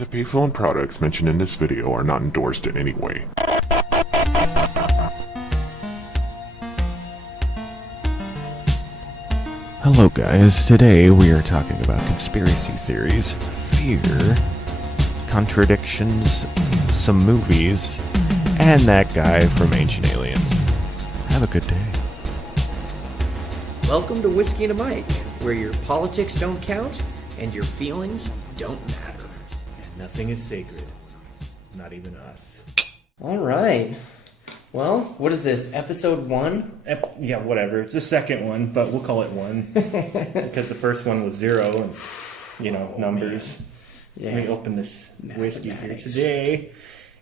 The people and products mentioned in this video are not endorsed in any way. Hello guys, today we are talking about conspiracy theories, fear, contradictions, some movies, and that guy from Ancient Aliens. Have a good day. Welcome to Whiskey and a Mic, where your politics don't count and your feelings don't matter. Nothing is sacred. Not even us. All right. Well, what is this? Episode 1? Yeah, whatever. It's the second one, but we'll call it 1. Because the first one was 0 and, numbers. Yeah. Let me open this whiskey here. Mathematics. Today,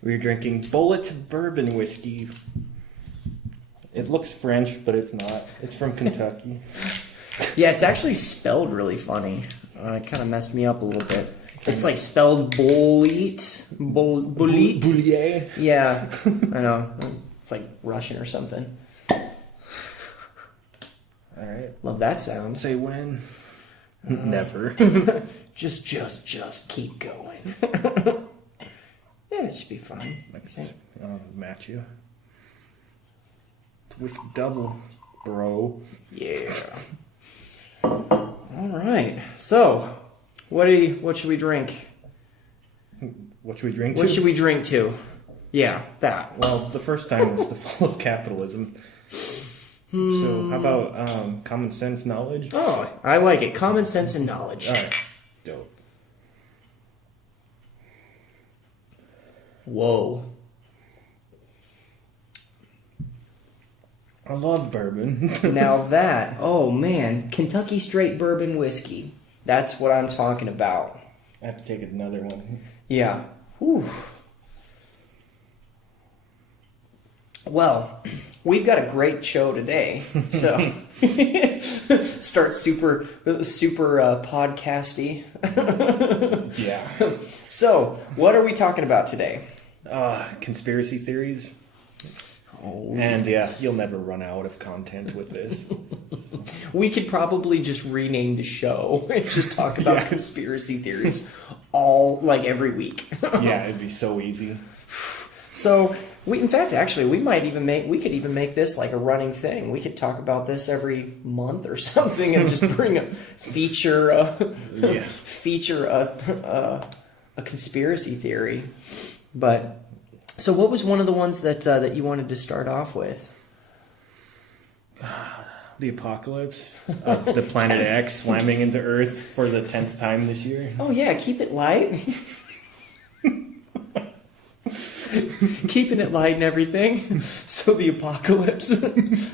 we're drinking Bullet Bourbon Whiskey. It looks French, but it's not. It's from Kentucky. Yeah, it's actually spelled really funny. It kind of messed me up a little bit. It's like spelled Bolite. Boulier. Yeah, I know. It's like Russian or something. All right. Love that sound. Say when. Never. Just keep going. Yeah, it should be fun. I'll match you. Whiskey double, bro. Yeah. All right. So, what should we drink? What should we drink to? What should we drink to? Yeah, that. Well, the first time was the fall of capitalism. So, how about common sense knowledge? Oh, I like it. Common sense and knowledge. All right. Dope. Whoa. I love bourbon. Now that, oh man, Kentucky straight bourbon whiskey. That's what I'm talking about. I have to take another one. Yeah. Whew. Well, we've got a great show today. So, start super podcasty. Yeah. So, what are we talking about today? Conspiracy theories. Oh, And yes. You'll never run out of content with this. We could probably just rename the show and just talk about conspiracy theories every week. Yeah, it'd be so easy. So, we could even make this like a running thing. We could talk about this every month or something and just feature a conspiracy theory. But so what was one of the ones that you wanted to start off with? The apocalypse of the Planetx slamming into Earth for the 10th time this year. Oh yeah, keep it light. Keeping it light and everything. So the apocalypse.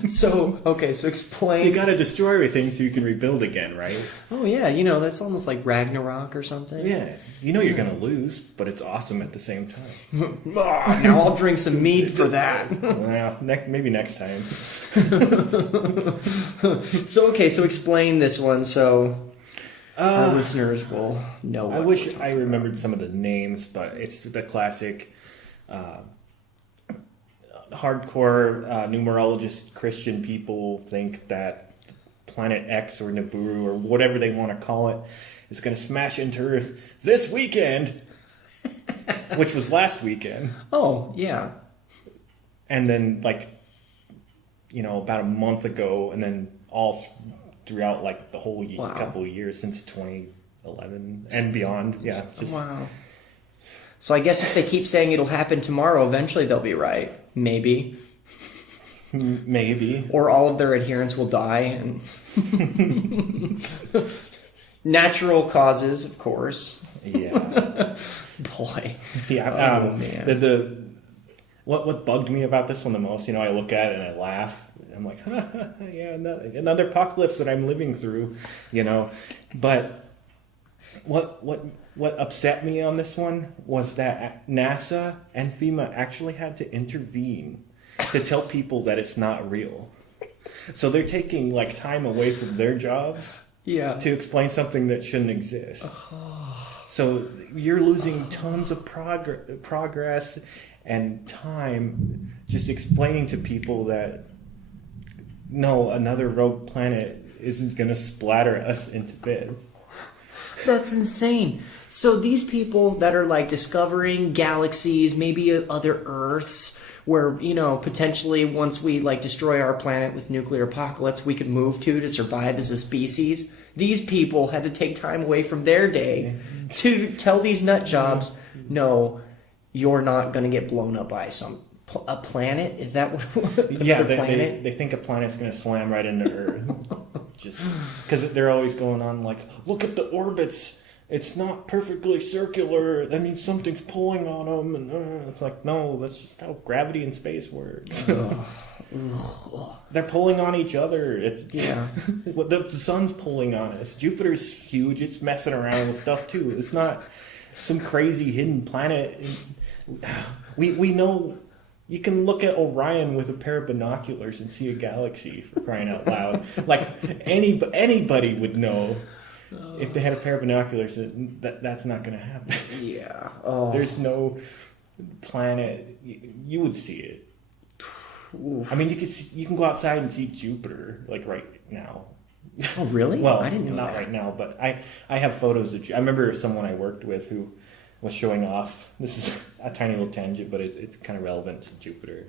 So explain. You gotta destroy everything so you can rebuild again, right? Oh yeah, that's almost like Ragnarok or something. Yeah. You're gonna lose, but it's awesome at the same time. Now I'll drink some mead for that. Well, maybe next time. So explain this one so our listeners will know. I wish I remembered some of the names, but it's the classic hardcore numerologist Christian people think that Planetx or Niburu or whatever they want to call it is going to smash into Earth this weekend, which was last weekend. Oh, yeah. And then, about a month ago, and then all throughout, the whole couple of years since 2011 and beyond. Yeah. Wow. So I guess if they keep saying it'll happen tomorrow, eventually they'll be right. Maybe. Maybe. Or all of their adherents will die. And natural causes, of course. Yeah. Boy. Yeah. Oh, man. What bugged me about this one the most, I look at it and I laugh. I'm like, yeah, another apocalypse that I'm living through, But what upset me on this one was that NASA and FEMA actually had to intervene to tell people that it's not real. So they're taking time away from their jobs to explain something that shouldn't exist. So you're losing tons of progress and time just explaining to people that no, another rogue planet isn't going to splatter us into bits. That's insane. So these people that are like discovering galaxies, maybe other Earths, where, you know, potentially once we like destroy our planet with nuclear apocalypse, we could move to survive as a species. These people had to take time away from their day to tell these nut jobs, no, you're not going to get blown up by a planet. Is that what? Yeah, the planet? they think a planet's going to slam right into Earth. Just because they're always going on like, look at the orbits. It's not perfectly circular. That means something's pulling on them. And it's like, no, that's just how gravity in space works. They're pulling on each other. Yeah. The sun's pulling on us. Jupiter's huge. It's messing around with stuff too. It's not some crazy hidden planet. We know. You can look at Orion with a pair of binoculars and see a galaxy, for crying out loud. Like anybody would know. If they had a pair of binoculars, that's not going to happen. Yeah. Oh. There's no planet. You would see it. Oof. I mean, you can go outside and see Jupiter, like right now. Oh, really? Well, I didn't know not that. right now, but I have photos of. I remember someone I worked with who was showing off. This is a tiny little tangent, but it's kind of relevant to Jupiter.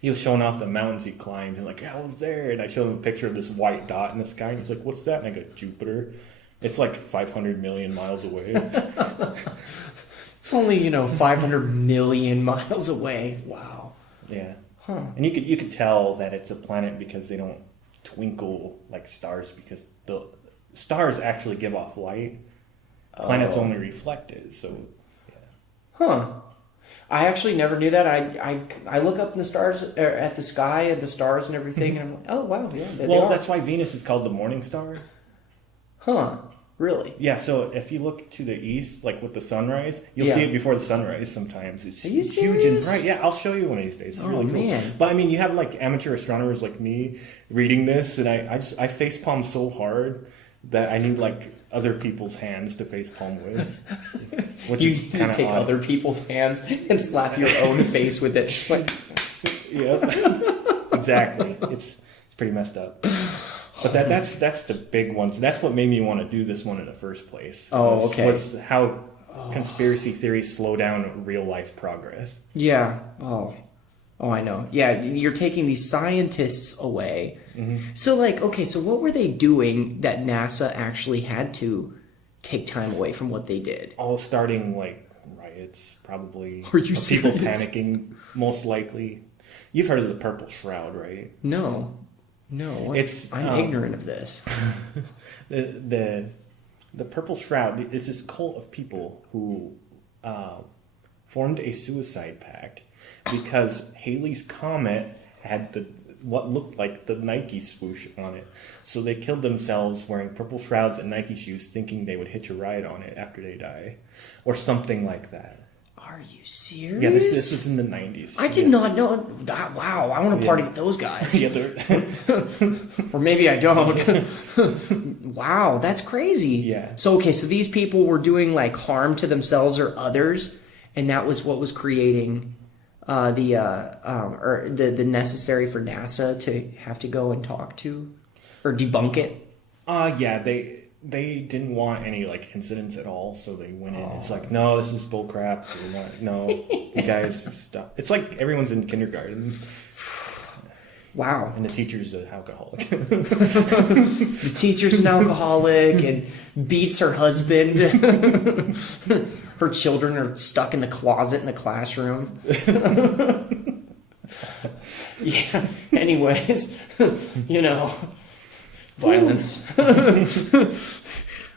He was showing off the mountains he climbed, and like, I was there, and I showed him a picture of this white dot in the sky, and he's like, "What's that?" And I go, "Jupiter. It's like 500 million miles away." It's only 500 million miles away. Wow. Yeah. Huh. And you could tell that it's a planet because they don't twinkle like stars, because the stars actually give off light. Planets only reflect it. So. Yeah. Huh. I actually never knew that. I look up in the stars at the sky and the stars and everything, and I'm like, oh wow, yeah. Well, that's why Venus is called the morning star. Huh? Really? Yeah. So if you look to the east, like with the sunrise, you'll see it before the sunrise. Sometimes it's huge and bright. Yeah, I'll show you one of these days. It's really cool. Man. But I mean, you have like amateur astronomers like me reading this, and I facepalm so hard that I need like other people's hands to facepalm with. Which you is kind of take odd. other people's hands and slap your own face with it. Yep. Exactly. It's pretty messed up. But that's the big one. So that's what made me want to do this one in the first place. Oh, okay. What's how conspiracy theories slow down real life progress. Yeah. Oh, I know. Yeah, you're taking these scientists away. Mm-hmm. So, like, okay, so what were they doing that NASA actually had to take time away from what they did? All starting, like, riots, probably. Are you people serious? Panicking, most likely. You've heard of the Purple Shroud, right? No. I'm ignorant of this. The Purple Shroud is this cult of people who formed a suicide pact because Halley's Comet had what looked like the Nike swoosh on it. So they killed themselves wearing purple shrouds and Nike shoes, thinking they would hitch a ride on it after they die. Or something like that. Are you serious? Yeah, this was in the 90s. I did not know that. Wow, I want to party with those guys. Or maybe I don't. Wow, that's crazy. Yeah. So, okay, so these people were doing like harm to themselves or others, and that was what was creating the necessary for NASA to have to go and talk to or debunk it. Yeah, they didn't want any like incidents at all, so they went in. It's like, no, this is bullcrap. No, you guys stop. It's like everyone's in kindergarten. Wow. And the teacher's an alcoholic. The teacher's an alcoholic and beats her husband. Her children are stuck in the closet in the classroom. Yeah. Anyways, violence.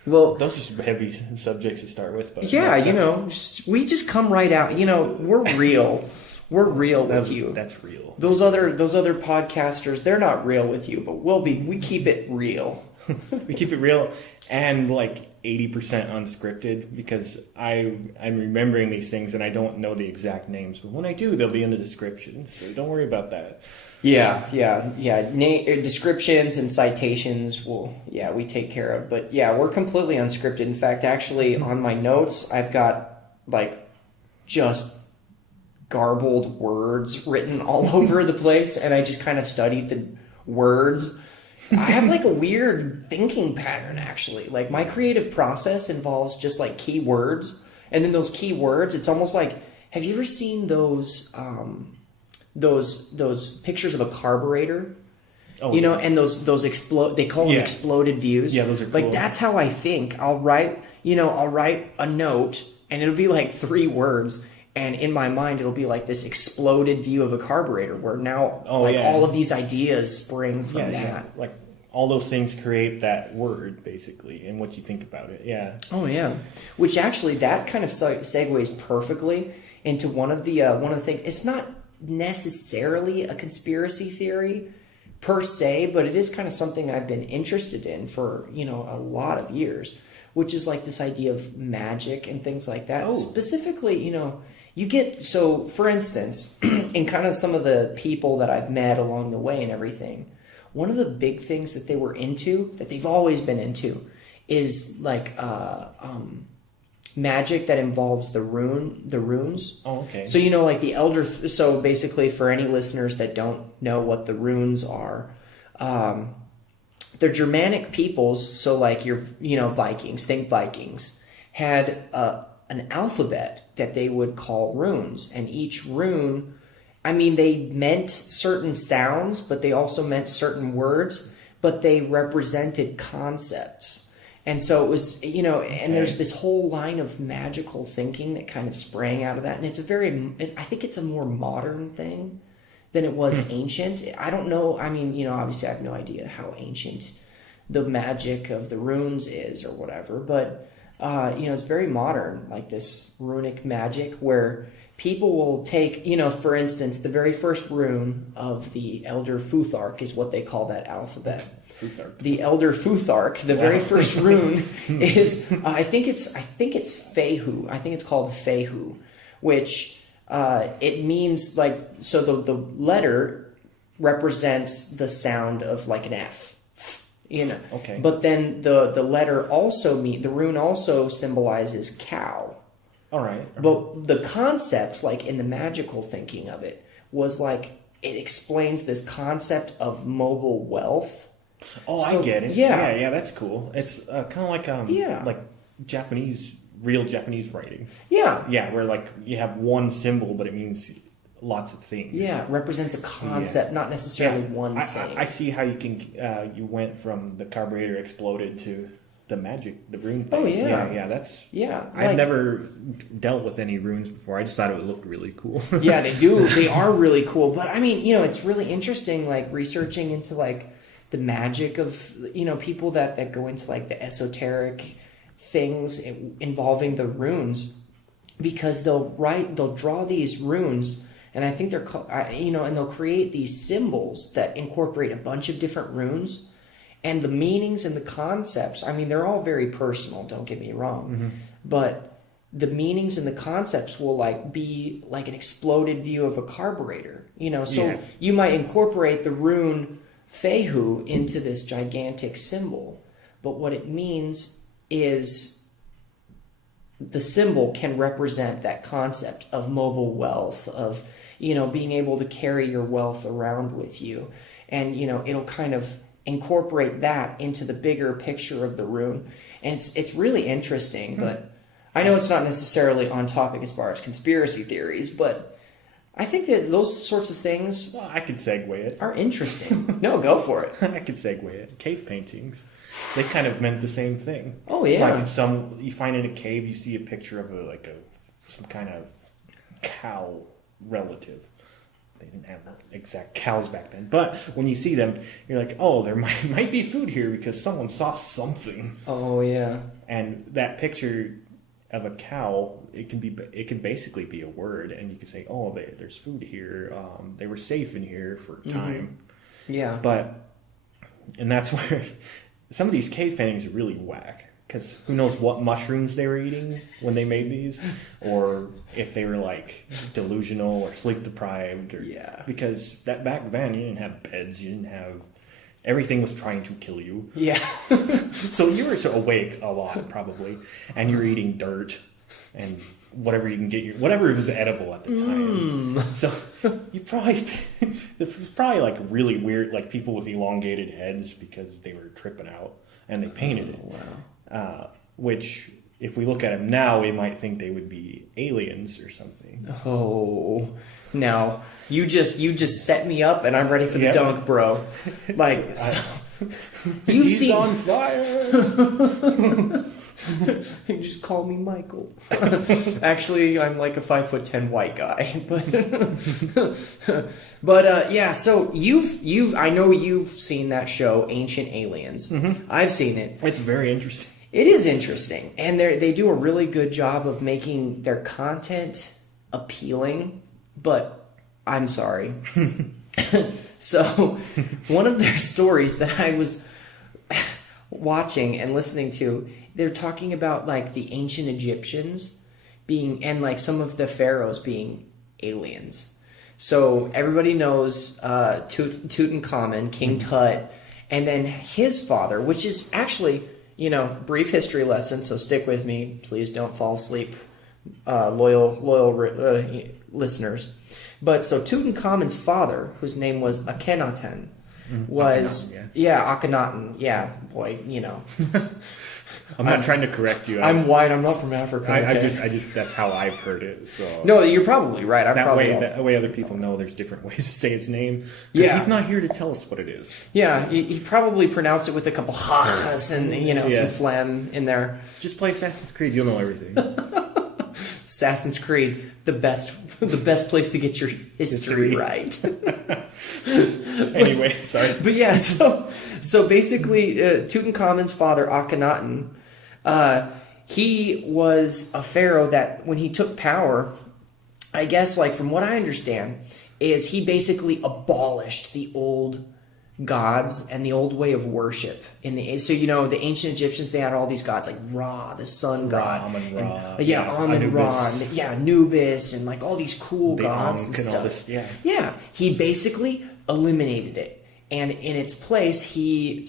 Well, those are heavy subjects to start with, but yeah, we just come right out. We're real. We're real with you. That's real. Those other podcasters, they're not real with you, but we keep it real. We keep it real and like 80% unscripted because I'm remembering these things and I don't know the exact names, but when I do, they'll be in the description. So don't worry about that. Yeah. Descriptions and citations, we take care of. But yeah, we're completely unscripted. In fact, actually, on my notes, I've got like just garbled words written all over the place, and I just kind of studied the words I have like a weird thinking pattern actually. Like my creative process involves just like keywords, and then those keywords, it's almost like, have you ever seen those pictures of a carburetor? Oh, you know, and those explode. They call them Yeah. exploded views. Yeah, those are cool. Like that's how I think. I'll write a note, and it'll be like 3 words, and in my mind it'll be like this exploded view of a carburetor, where now all of these ideas spring from that. Yeah. Like all those things create that word basically, and what you think about it. Yeah. Oh yeah, which actually that kind of segues perfectly into one of the things. It's not necessarily a conspiracy theory per se, but it is kind of something I've been interested in for, a lot of years, which is like this idea of magic and things like that. Oh. Specifically, you get, so for instance, in kind of some of the people that I've met along the way and everything, one of the big things that they were into, that they've always been into, is like magic that involves the runes. Oh, okay. So like the elder. So basically, for any listeners that don't know what the runes are, they're Germanic peoples. So like your Vikings, think Vikings, had an alphabet that they would call runes, and each rune, they meant certain sounds, but they also meant certain words, but they represented concepts. And so it was, and there's this whole line of magical thinking that kind of sprang out of that. And it's I think it's a more modern thing than it was ancient. I don't know. Obviously I have no idea how ancient the magic of the runes is or whatever. But, it's very modern, like this runic magic where people will take, for instance, the very first rune of the Elder Futhark is what they call that alphabet. The Elder Futhark, the very first rune is, I think it's Fehu. I think it's called Fehu, which it means like, so the letter represents the sound of like an F. Okay. But then the letter also the rune also symbolizes cow. All right. But the concept, like in the magical thinking of it, was like it explains this concept of mobile wealth. Oh, So, I get it. yeah. Yeah, that's cool. It's kind of like like real Japanese writing. Yeah. Yeah, where like you have one symbol, but it means lots of things. Yeah, it represents a concept, not necessarily one thing. I see how you can. You went from the carburetor exploded to the magic, the rune thing. Oh, yeah. Yeah. That's. Yeah, I've like- never dealt with any runes before. I just thought it looked really cool. Yeah, they do. They are really cool. But it's really interesting, like researching into like the magic of people that go into like the esoteric things involving the runes, because they'll draw these runes, and I think they're and they'll create these symbols that incorporate a bunch of different runes, and the meanings and the concepts. They're all very personal. Don't get me wrong, but the meanings and the concepts will like be like an exploded view of a carburetor. So you might incorporate the rune Fehu into this gigantic symbol, but what it means is the symbol can represent that concept of mobile wealth, of being able to carry your wealth around with you, and it'll kind of incorporate that into the bigger picture of the rune, and it's really interesting. But I know it's not necessarily on topic as far as conspiracy theories, but I think that those sorts of things Well, I could segue it. are interesting. No, go for it. I could segue it. Cave paintings, they kind of meant the same thing. Oh, yeah. Like you find in a cave, you see a picture of some kind of cow relative. They didn't have exact cows back then, but when you see them, you're like, oh, there might be food here because someone saw something. Oh, yeah. And that picture of a cow, it can basically be a word, and you can say, oh, there's food here. They were safe in here for time. Yeah. And that's where some of these cave paintings are really whack, because who knows what mushrooms they were eating when they made these, or if they were like delusional or sleep deprived, or because that back then you didn't have beds, you didn't have. Everything was trying to kill you. Yeah. So you were awake a lot, probably, and you're eating dirt. and whatever you can get whatever was edible at the time. So you probably there was probably like really weird, like people with elongated heads because they were tripping out and they painted it. Wow. Which, if we look at them now, we might think they would be aliens or something. Oh, now you just set me up, and I'm ready for the dunk, bro. Like, He's on fire. You just call me Michael. Actually, I'm like a 5'10" white guy, but yeah. So I know you've seen that show, Ancient Aliens. Mm-hmm. I've seen it. It's very interesting. It is interesting, and they do a really good job of making their content appealing, but I'm sorry. So, one of their stories that I was watching and listening to, they're talking about like the ancient Egyptians being, and like some of the pharaohs being aliens. So everybody knows Tutankhamun, King Tut, and then his father, which is actually, brief history lesson, so stick with me. Please don't fall asleep, loyal listeners. But so Tutankhamun's father, whose name was Akhenaten, was... Akhenaten. Yeah, boy, I'm not trying to correct you. I'm white. I'm not from Africa. I just that's how I've heard it. So no, you're probably right. That way other people know there's different ways to say his name. Yeah, he's not here to tell us what it is. Yeah, he probably pronounced it with a couple hachas and some phlegm in there. Just play Assassin's Creed. You'll know everything. Assassin's Creed, the best place to get your history right. Anyway, sorry. But yeah, so basically, Tutankhamun's father, Akhenaten, he was a pharaoh that when he took power, I guess, like from what I understand, is he basically abolished the old gods and the old way of worship the ancient Egyptians, they had all these gods like Ra, the sun god, Amun-Ra, and Anubis, and like all these cool gods and stuff. He basically eliminated it, and in its place he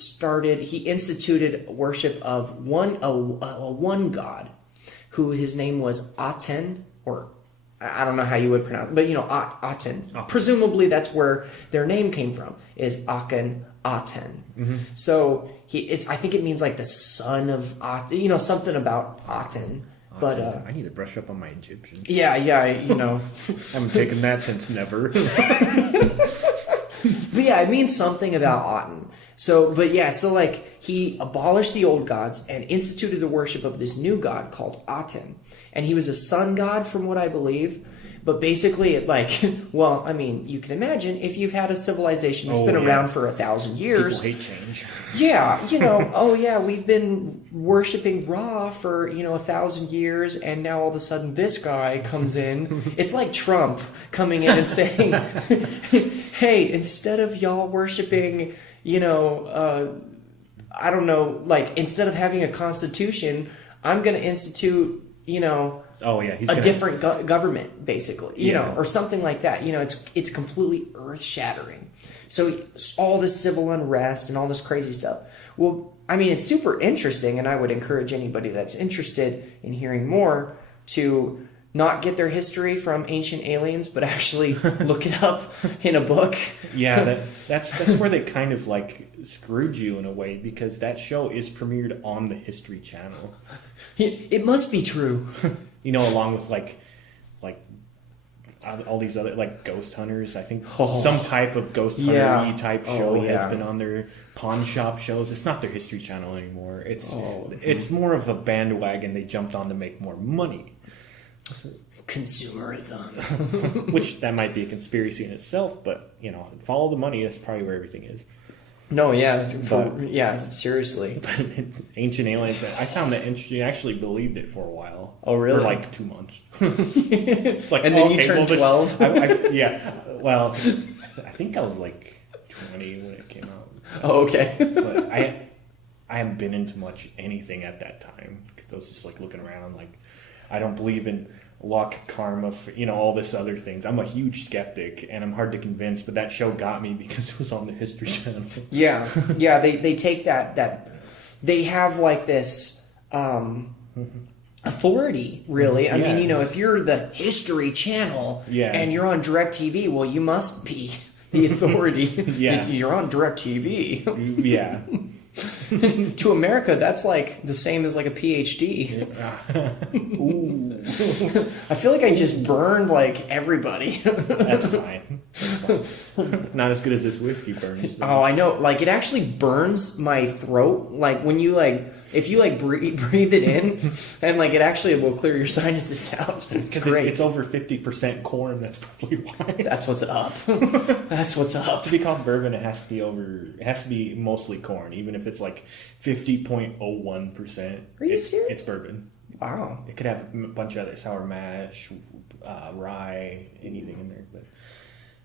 instituted worship of one god, who his name was Aten, or I don't know how you would pronounce it, but Aten. Presumably that's where their name came from, is Aten. Mm-hmm. So I think it means like the son of Aten, something about Aten. But I need to brush up on my Egyptian. Yeah, I haven't taken that since never. But yeah, it means something about Aten. So like he abolished the old gods and instituted the worship of this new god called Aten. And he was a sun god from what I believe. But basically, you can imagine if you've had a civilization that's been around for 1,000 years. People hate change. Yeah, we've been worshiping Ra for, 1,000 years, and now all of a sudden this guy comes in. It's like Trump coming in and saying, hey, instead of y'all worshiping, I don't know, like, instead of having a constitution, I'm going to institute, a different government, basically, or something like that. It's completely earth-shattering. So all this civil unrest and all this crazy stuff. Well, I mean, it's super interesting, and I would encourage anybody that's interested in hearing more to not get their history from Ancient Aliens, but actually look it up in a book. Yeah, that's where they kind of like screwed you in a way, because that show is premiered on the History Channel. It must be true. Along with like all these other like ghost hunters. I think some type of ghost hunter-y type show has been on their pawn shop shows. It's not their History Channel anymore. It's more of a bandwagon they jumped on to make more money. Consumerism. Which that might be a conspiracy in itself, but follow the money. That's probably where everything is. No, seriously. Ancient Aliens, I found that interesting. I actually believed it for a while. Oh, really? For like 2 months. It's like, and then you turned 12? Well, I think I was like 20 when it came out. Oh, okay. But I haven't been into much anything at that time, because I was just like looking around, like, I don't believe in luck, karma, all this other things. I'm a huge skeptic, and I'm hard to convince, but that show got me because it was on the History Channel. Yeah, they take that they have like this authority, really. I mean, Yeah. if you're the History Channel Yeah. and you're on DirecTV, well, you must be the authority. Yeah. You're on DirecTV. Yeah. To America, that's like the same as like a PhD. Ooh. I feel like I just burned like everybody. That's fine. Not as good as this whiskey burns. though. Oh, I know. Like, it actually burns my throat. Like, when you, like, if you, like, breathe it in, and, like, it actually will clear your sinuses out. It's great. It's over 50% corn. That's probably why. That's what's up. That's what's up. To be called bourbon, it has to be mostly corn, even if it's like 50.01%. Are you serious? It's bourbon. Wow. It could have a bunch of other sour mash, rye, anything in there, but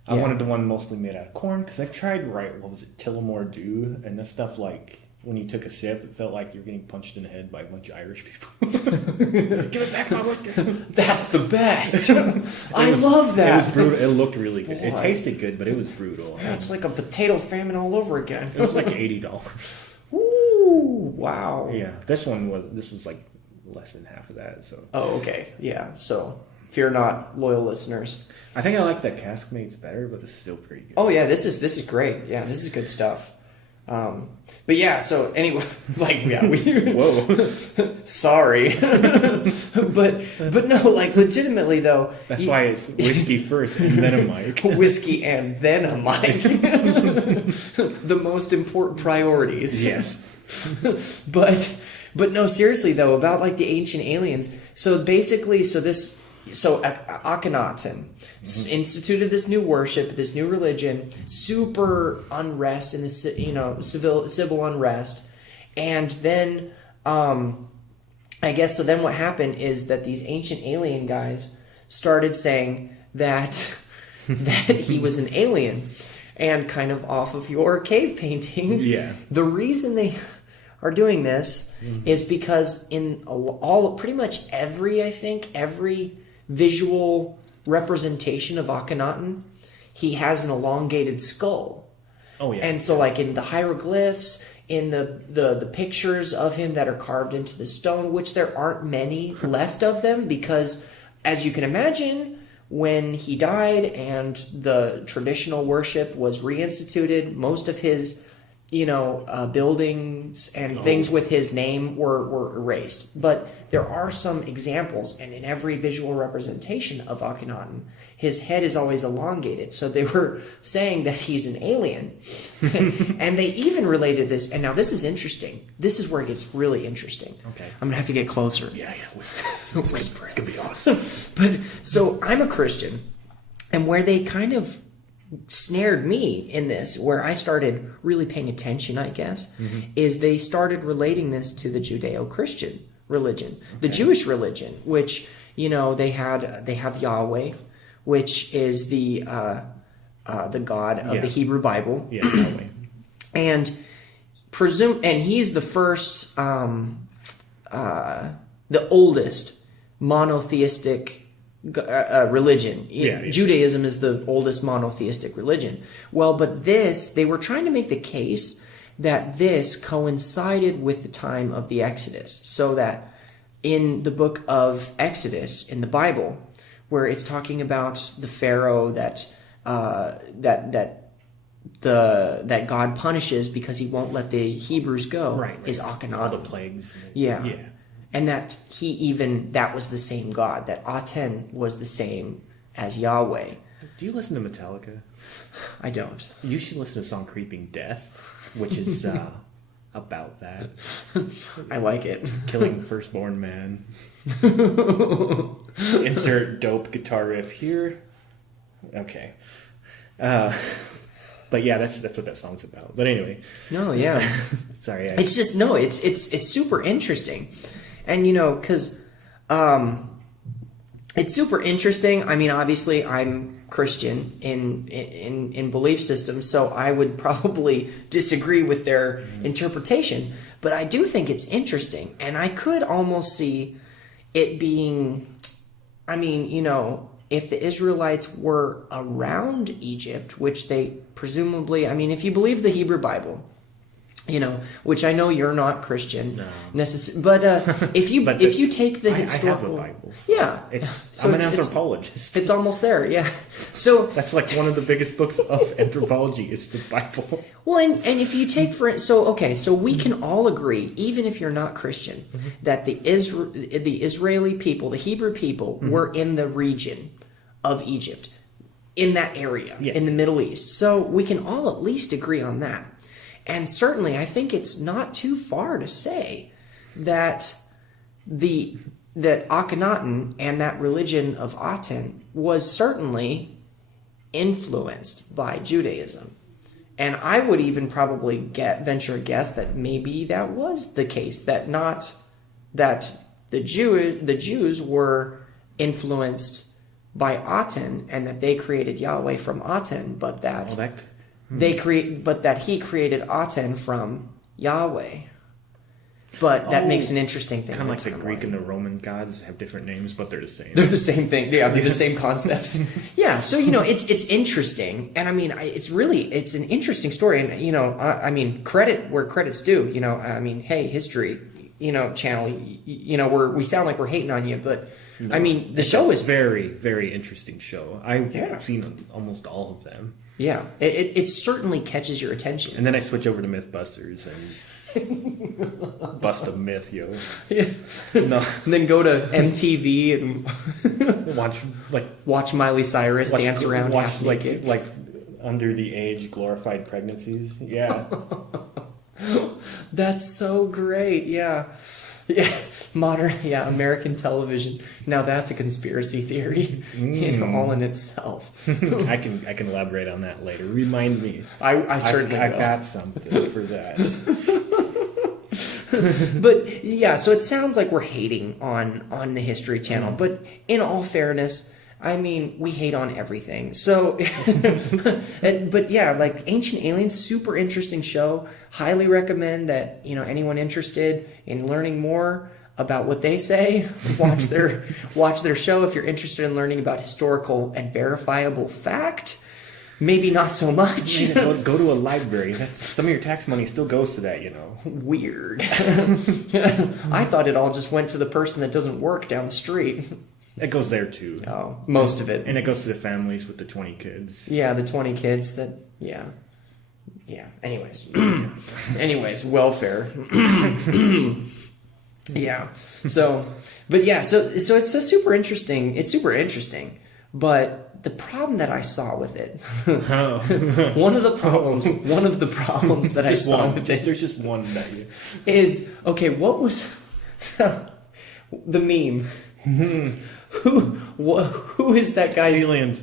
I Yeah. wanted the one mostly made out of corn because I've tried what was it, Tullamore Dew, and that stuff, like when you took a sip, it felt like you're getting punched in the head by a bunch of Irish people. Give it back, my whiskey. That's the best. I love that. It was brutal. It looked really good. It Boy. tasted good, but it was brutal. It's like a potato famine all over again. It was like $80. Ooh, wow. Yeah, this was like less than half of that. So Oh, okay. Yeah. So, fear not, loyal listeners. I think I like that Caskmate's better, but this is still pretty good. Oh yeah, this is great. Yeah, this is good stuff. But yeah, so anyway, like Whoa. sorry, but no, like legitimately though. That's why it's whiskey first and then a mic. Whiskey and then a mic. The most important priorities. Yes. But no, seriously though, about like the ancient aliens. So basically, Akhenaten instituted this new worship, this new religion, super unrest in the civil unrest, and then I guess so. Then what happened is that these ancient alien guys started saying that he was an alien, and kind of off of your cave painting. Yeah. The reason they are doing this is because in pretty much every visual representation of Akhenaten, he has an elongated skull. Oh yeah. And so like in the hieroglyphs, in the pictures of him that are carved into the stone, which there aren't many left of them, because as you can imagine, when he died and the traditional worship was reinstituted, most of his buildings and things with his name were erased. But there are some examples, and in every visual representation of Akhenaten, his head is always elongated. So they were saying that he's an alien. And they even related this, and now this is interesting. This is where it gets really interesting. Okay. I'm going to have to get closer. Yeah. Whisper. Whisper. It's gonna be awesome. But so I'm a Christian, and where they kind of snared me in this, where I started really paying attention, I guess, is they started relating this to the Judeo-Christian religion, the Jewish religion, which they have Yahweh, which is the God of the Hebrew Bible, Yeah. Yahweh. and he's the first, the oldest monotheistic religion. Yeah. Judaism is the oldest monotheistic religion. Well, but they were trying to make the case that this coincided with the time of the Exodus, so that in the book of Exodus in the Bible, where it's talking about the Pharaoh that God punishes because he won't let the Hebrews go, Right. is Akhenaten. All the plagues. Yeah. Yeah. And that that was the same God, that Aten was the same as Yahweh. Do you listen to Metallica? I don't. You should listen to the song "Creeping Death," which is about that. I like it. Killing firstborn man. Insert dope guitar riff here. Okay. But yeah, that's what that song's about. But anyway. No, yeah. Sorry. It's just, no, it's super interesting. And, because it's super interesting. I mean, obviously, I'm Christian in belief system, so I would probably disagree with their interpretation. But I do think it's interesting. And I could almost see it being, I mean, if the Israelites were around Egypt, which they presumably, I mean, if you believe the Hebrew Bible, which I know you're not Christian, No. but if you But if you take the I historical, have a Bible. yeah, I'm an anthropologist. It's almost there, yeah. So That's like one of the biggest books of anthropology is the Bible. well, and if you take so we can all agree, even if you're not Christian, that the Israeli people, the Hebrew people, were in the region of Egypt, in that area, in the Middle East. So we can all at least agree on that. And certainly, I think it's not too far to say that that Akhenaten and that religion of Aten was certainly influenced by Judaism. And I would even probably venture a guess that maybe that was the case, that the Jews were influenced by Aten and that they created Yahweh from Aten, but that he created Aten from Yahweh. But that makes an interesting thing. Kind of like the Greek and the Roman gods have different names, but they're the same. They're the same thing. Yeah, they're the same concepts. Yeah, so it's interesting, and I mean, it's an interesting story, and I mean, credit where credit's due. I mean, hey, history, channel, we sound like we're hating on you, but I mean, the show is very, very interesting show. I've seen almost all of them. Yeah, it certainly catches your attention. And then I switch over to Mythbusters and bust a myth, yo. Yeah. No. And then go to MTV and watch Miley Cyrus dance around half naked. like under the age glorified pregnancies. Yeah. That's so great. Yeah. Yeah, American television. Now that's a conspiracy theory, all in itself. I can elaborate on that later. Remind me. I certainly I will. got something for that. But yeah, so it sounds like we're hating on the History Channel, but in all fairness, I mean, we hate on everything. So, but yeah, like Ancient Aliens, super interesting show. Highly recommend that, anyone interested in learning more about what they say, watch their show. If you're interested in learning about historical and verifiable fact, maybe not so much. Go to a library. Some of your tax money still goes to that, Weird. I thought it all just went to the person that doesn't work down the street. It goes there too. Oh, most of it. And it goes to the families with the 20 kids. Yeah, the 20 kids that, yeah. Anyways, welfare. Yeah. So it's so super interesting. It's super interesting. But the problem that I saw with it, one of the problems that I saw with it, there's just one that is, okay, what was the meme? Who is that guy? Aliens.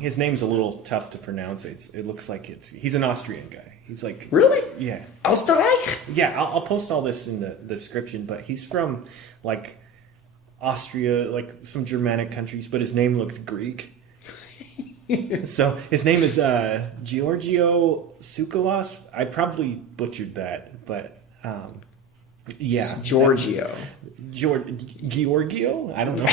His name's a little tough to pronounce. It looks like he's an Austrian guy. He's like, really? Yeah. Österreich? Yeah, I'll post all this in the description, but he's from like Austria, like some Germanic countries, but his name looks Greek. So his name is Giorgio Tsoukalos. I probably butchered that, but yeah, it's Giorgio. Giorgio? I don't know.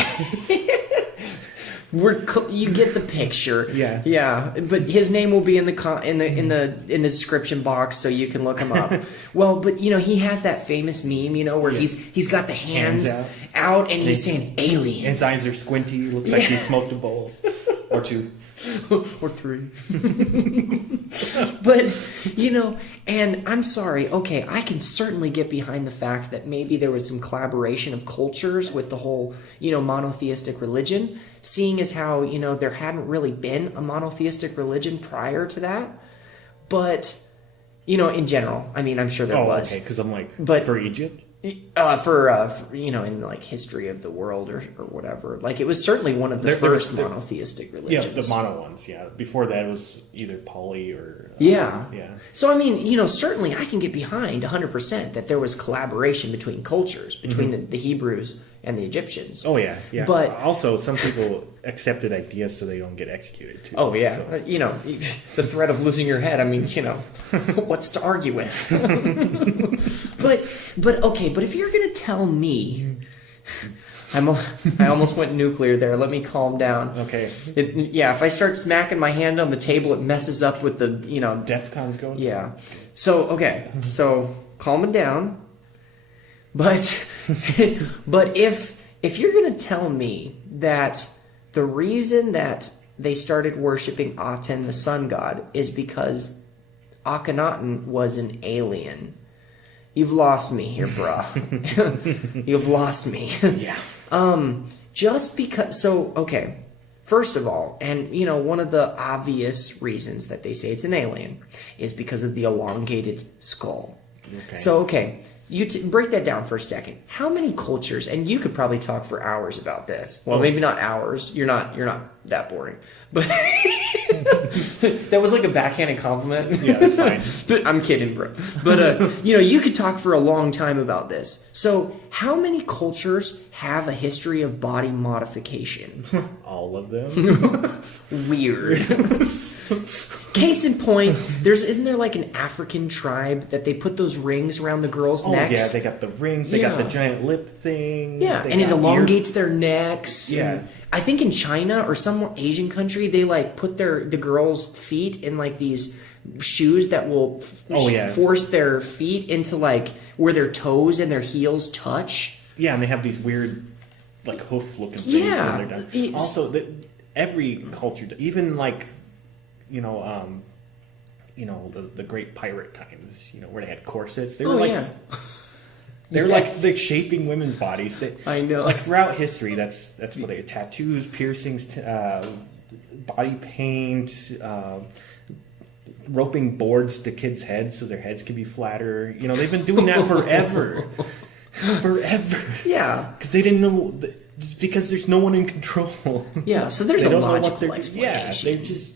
You get the picture. Yeah. Yeah, but his name will be in the description box, so you can look him up. Well, but he has that famous meme, where he's got the hands out and he's saying aliens. His eyes are squinty. Looks like he smoked a bowl or two or three. But and I'm sorry. Okay, I can certainly get behind the fact that maybe there was some collaboration of cultures with the whole monotheistic religion. Seeing as how, there hadn't really been a monotheistic religion prior to that. But, in general, I mean, I'm sure there was. Okay, because I'm like, but for Egypt? For in like history of the world or whatever. Like, it was certainly one of the first monotheistic religions. Yeah, the mono ones, yeah. Before that, it was either poly or... yeah. Yeah. So, I mean, certainly I can get behind 100% that there was collaboration between cultures, between the Hebrews and the Egyptians. Oh, yeah, yeah. But also, some people accepted ideas so they don't get executed, too. Oh, yeah. So. The threat of losing your head, I mean, what's to argue with? But okay, but if you're going to tell me I almost went nuclear there. Let me calm down. Okay. Yeah, if I start smacking my hand on the table, it messes up with the, DEFCON's going? Yeah. So, okay. So, calming down. But if you're going to tell me that the reason that they started worshiping Aten, the sun god, is because Akhenaten was an alien, you've lost me here, bruh. You've lost me. Yeah. Just because... So, okay. First of all, and, one of the obvious reasons that they say it's an alien is because of the elongated skull. Okay. So, okay, break that down for a second. How many cultures, and you could probably talk for hours about this. Well, maybe not hours. You're not that boring. But that was like a backhanded compliment. Yeah, that's fine. But I'm kidding, bro. But, you could talk for a long time about this. So, how many cultures have a history of body modification? All of them. Weird. Case in point, isn't there like an African tribe that they put those rings around the girls' necks? Yeah, they got the rings, they got the giant lip thing. Yeah, and it elongates their necks. Yeah. I think in China or some Asian country, they like put the girls' feet in like these shoes that will force their feet into like where their toes and their heels touch. Yeah, and they have these weird like hoof-looking things Yeah. when they're done. Also, every culture, even like the great pirate times, where they had corsets. They were they're like shaping women's bodies. I know. Like throughout history, that's what they had: tattoos, piercings, body paint, roping boards to kids' heads so their heads could be flatter. They've been doing that forever, forever. Yeah, because they didn't know. Because there's no one in control. Yeah, so there's a logical explanation. Yeah, they're just.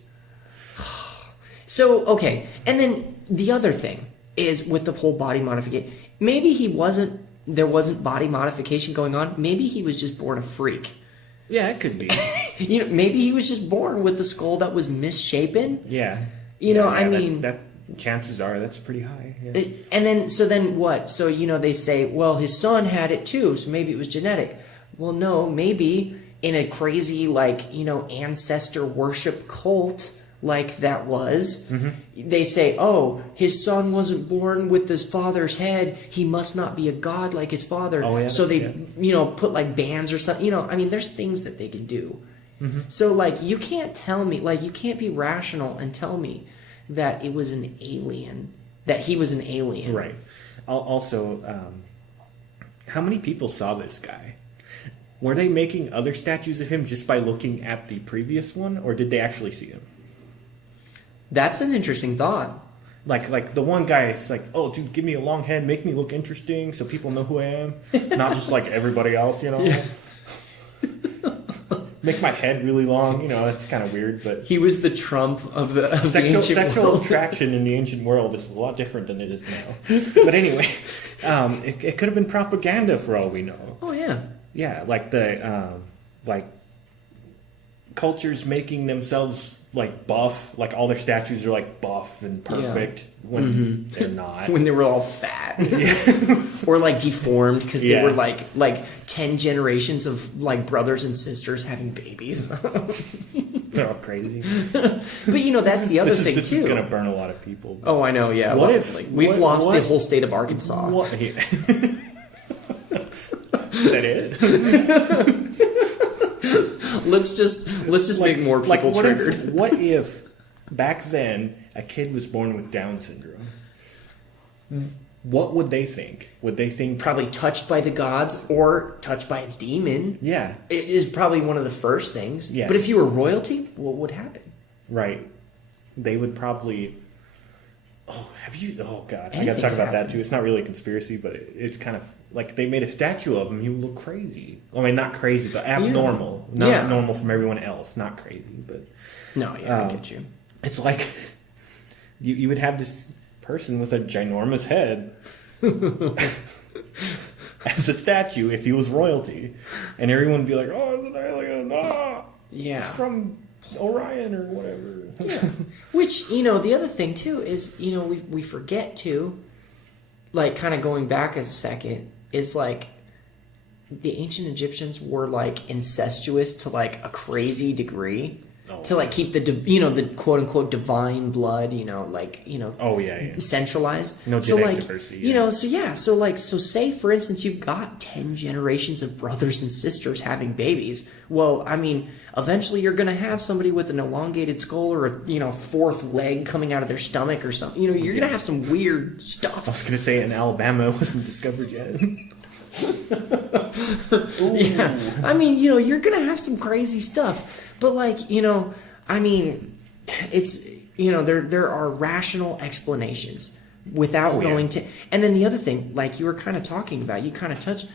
So, okay. And then the other thing is with the whole body modification, maybe there wasn't body modification going on. Maybe he was just born a freak. Yeah, it could be. Maybe he was just born with a skull that was misshapen. Yeah. I mean... That chances are that's pretty high. Yeah. And then what? So, they say, well, his son had it too, so maybe it was genetic. Well, no, maybe in a crazy, ancestor worship cult... like that was, they say, oh, his son wasn't born with his father's head. He must not be a god like his father. Oh, yeah, so they, put like bands or something. There's things that they can do. So you can't tell me, you can't be rational and tell me that it was an alien, that he was an alien. Right. Also, how many people saw this guy? Were they making other statues of him just by looking at the previous one, or did they actually see him? That's an interesting thought. Like the one guy is like, oh, dude, give me a long head, make me look interesting so people know who I am. Not just like everybody else, Yeah. Make my head really long, that's kind of weird, but... He was the Trump of the sexual world. attraction in the ancient world is a lot different than it is now. But anyway, it could have been propaganda for all we know. Oh, yeah. Yeah, like the, cultures making themselves... buff, all their statues are buff and perfect when they're not. When they were all fat. Or deformed because they were like 10 generations of brothers and sisters having babies. They're all crazy. But that's the other thing too. This is going to burn a lot of people. Oh, I know, yeah. What if we've lost the whole state of Arkansas? What? Yeah. Is that it? Let's just make more people triggered. What if back then a kid was born with Down syndrome? What would they think? Would they think probably touched by the gods or touched by a demon? Yeah, it is probably one of the first things. Yeah, but if you were royalty, what would happen? Right, they would probably. Oh, have you? Oh God, Anything I got to talk about happen. that too. It's not really a conspiracy, but it's kind of like they made a statue of him. He would look crazy. I mean, not crazy, but abnormal. Not normal from everyone else. Not crazy, but no. Yeah, I get you. It's like you would have this person with a ginormous head as a statue if he was royalty, and everyone would be like, "Oh, it's an alien! Ah, yeah, it's from Orion or whatever." Yeah. Which, the other thing too is, we forget too, kind of going back a second, is the ancient Egyptians were like incestuous to like a crazy degree. To like keep the quote unquote divine blood, centralized. No genetic diversity. So say for instance you've got 10 generations of brothers and sisters having babies. Well, I mean, eventually you're going to have somebody with an elongated skull or a fourth leg coming out of their stomach or something. You're going to have some weird stuff. I was going to say in Alabama wasn't discovered yet. Yeah, I mean, you're going to have some crazy stuff. But I mean, it's, there are rational explanations without going to, and then the other thing, like you were kind of talking about, you kind of touched,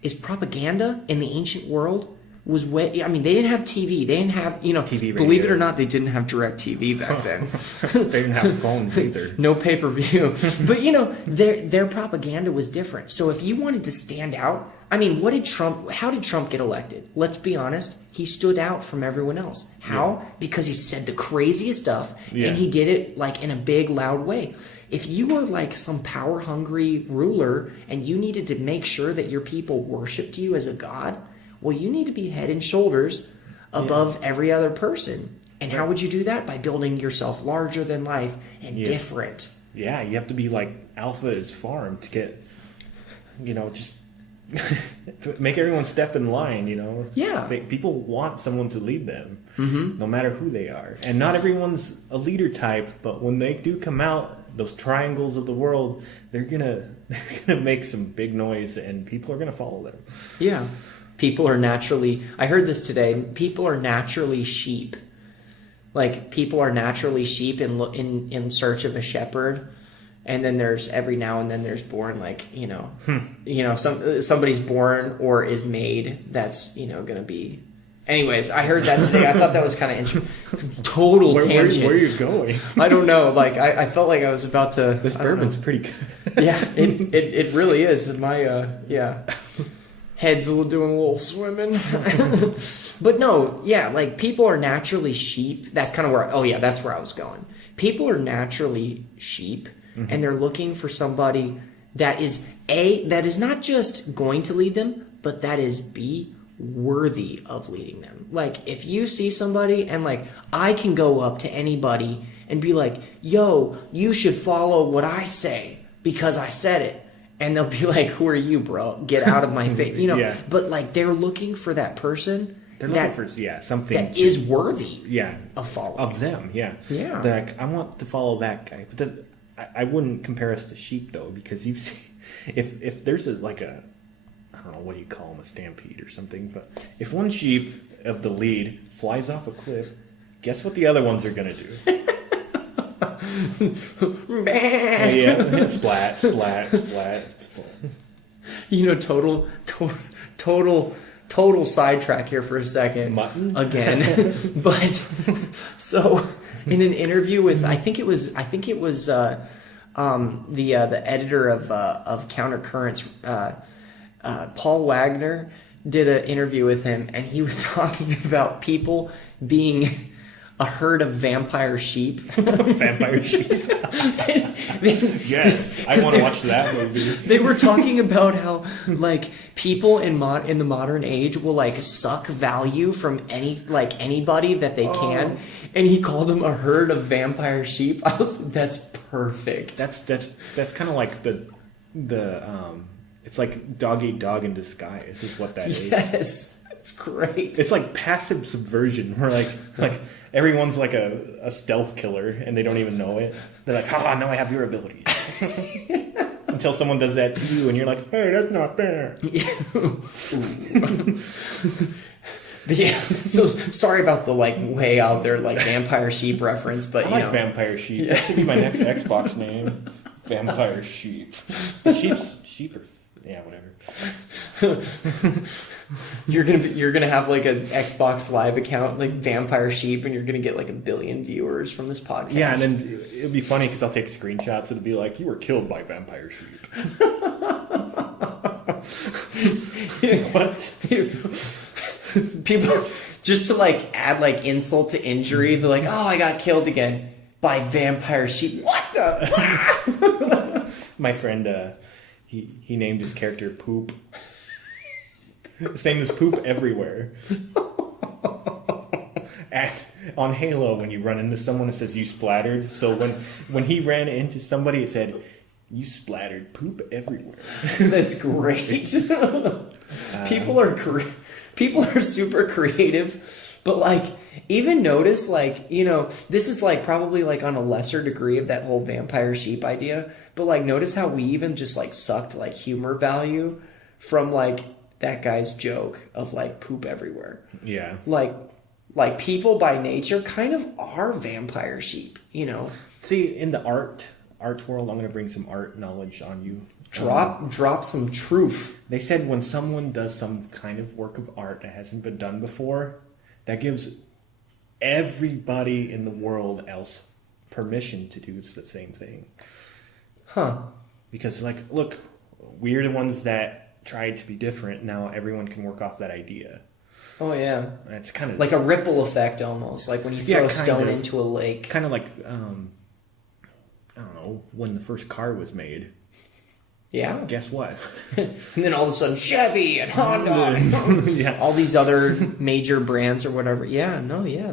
is propaganda in the ancient world was way, I mean, they didn't have TV. They didn't have, TV, believe radio. it or not, they didn't have direct TV back then. They didn't have phones either. No pay-per-view. But, their propaganda was different. So if you wanted to stand out, I mean, how did Trump get elected? Let's be honest. He stood out from everyone else. How? Yeah. Because he said the craziest stuff, and he did it like in a big, loud way. If you were like some power-hungry ruler and you needed to make sure that your people worshipped you as a god, well, you need to be head and shoulders above every other person. And how would you do that? By building yourself larger than life and different. Yeah, you have to be like Alpha is farm to get, just make everyone step in line, Yeah. People want someone to lead them, no matter who they are. And not everyone's a leader type, but when they do come out, those triangles of the world, they're gonna make some big noise and people are gonna follow them. Yeah. People are naturally, I heard this today, people are naturally sheep. Like, people are naturally sheep in search of a shepherd. And then there's, every now and then there's born, like, somebody's born or is made that's, going to be. Anyways, I heard that today. I thought that was kind of interesting. Total tangent. Where are you going? I don't know. Like, I felt like I was about to. This bourbon's pretty good. Yeah, it really is. My, head's doing a little swimming. But no, like people are naturally sheep. That's kind of where, that's where I was going. People are naturally sheep, and they're looking for somebody that is not just going to lead them, but that is B, worthy of leading them. Like, if you see somebody and like, I can go up to anybody and be like, yo, you should follow what I say because I said it. And they'll be like, who are you, bro? Get out of my face. But like, they're looking for that person. They're looking for something that is worthy of following. Of them, yeah. Like, I want to follow that guy. But I wouldn't compare us to sheep, though, because you've seen, if there's I don't know, what do you call them, a stampede or something, but if one sheep of the lead flies off a cliff, guess what the other ones are going to do? Splat, splat, splat, splat. Total sidetrack here for a second. Mutton again. But so in an interview with, I think it was the editor of Countercurrents, Paul Wagner did an interview with him, and he was talking about people being a herd of vampire sheep. Vampire sheep. Yes, I want to watch that movie. They were talking about how like people in the modern age will like suck value from anybody that they can, and he called them a herd of vampire sheep. I was like, that's perfect. That's kind of like the it's like dog eat dog in disguise is what that is. Yes. It's great. It's like passive subversion, where like everyone's like a stealth killer and they don't even know it. They're like, haha, now I have your abilities. Until someone does that to you and you're like, hey, that's not fair. But yeah, so sorry about the like way out there like vampire sheep reference, but I like vampire sheep. That should be my next Xbox name. Vampire sheep. Sheep are whatever. You're gonna have like an Xbox Live account like Vampire Sheep, and you're gonna get like 1 billion viewers from this podcast. Yeah, and then it'll be funny because I'll take screenshots. It'll be like, you were killed by vampire sheep. What? People just to like add like insult to injury. They're like, oh, I got killed again by vampire sheep. What the? My friend, he named his character Poop. His name is Poop Everywhere. And on Halo, when you run into someone, it says you splattered. So when he ran into somebody, it said, you splattered poop everywhere. That's great. People are super creative, but like, even notice, like, you know, this is like probably like on a lesser degree of that whole vampire sheep idea, but like, notice how we even just like sucked like humor value from like that guy's joke of like poop everywhere. Yeah. Like people by nature kind of are vampire sheep, you know. See, in the art world, I'm going to bring some art knowledge on you. Drop some truth. They said when someone does some kind of work of art that hasn't been done before, that gives everybody in the world else permission to do the same thing. Huh. Because, like, look, we're the ones that tried to be different. Now everyone can work off that idea. Oh, yeah. It's kind of... like a ripple effect, almost. Like when you throw a stone of, into a lake. Kind of like, I don't know, when the first car was made. Yeah. Guess what? And then all of a sudden, Chevy and Honda and Yeah. all these other major brands or whatever. Yeah, no, yeah,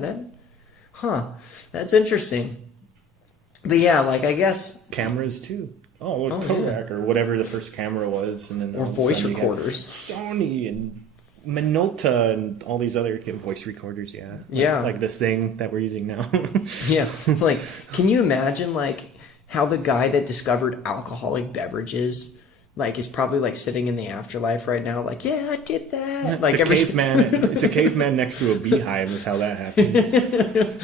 that's interesting. But yeah, like, I guess... cameras, too. Oh, Kodak, or whatever the first camera was. And then or voice recorders. Sony and Minolta and all these other voice recorders, yeah. Yeah. Like this thing that we're using now. Yeah. Like, can you imagine, like, how the guy that discovered alcoholic beverages, like, is probably, like, sitting in the afterlife right now, like, yeah, I did that. It's like, it's a caveman next to a beehive is how that happened.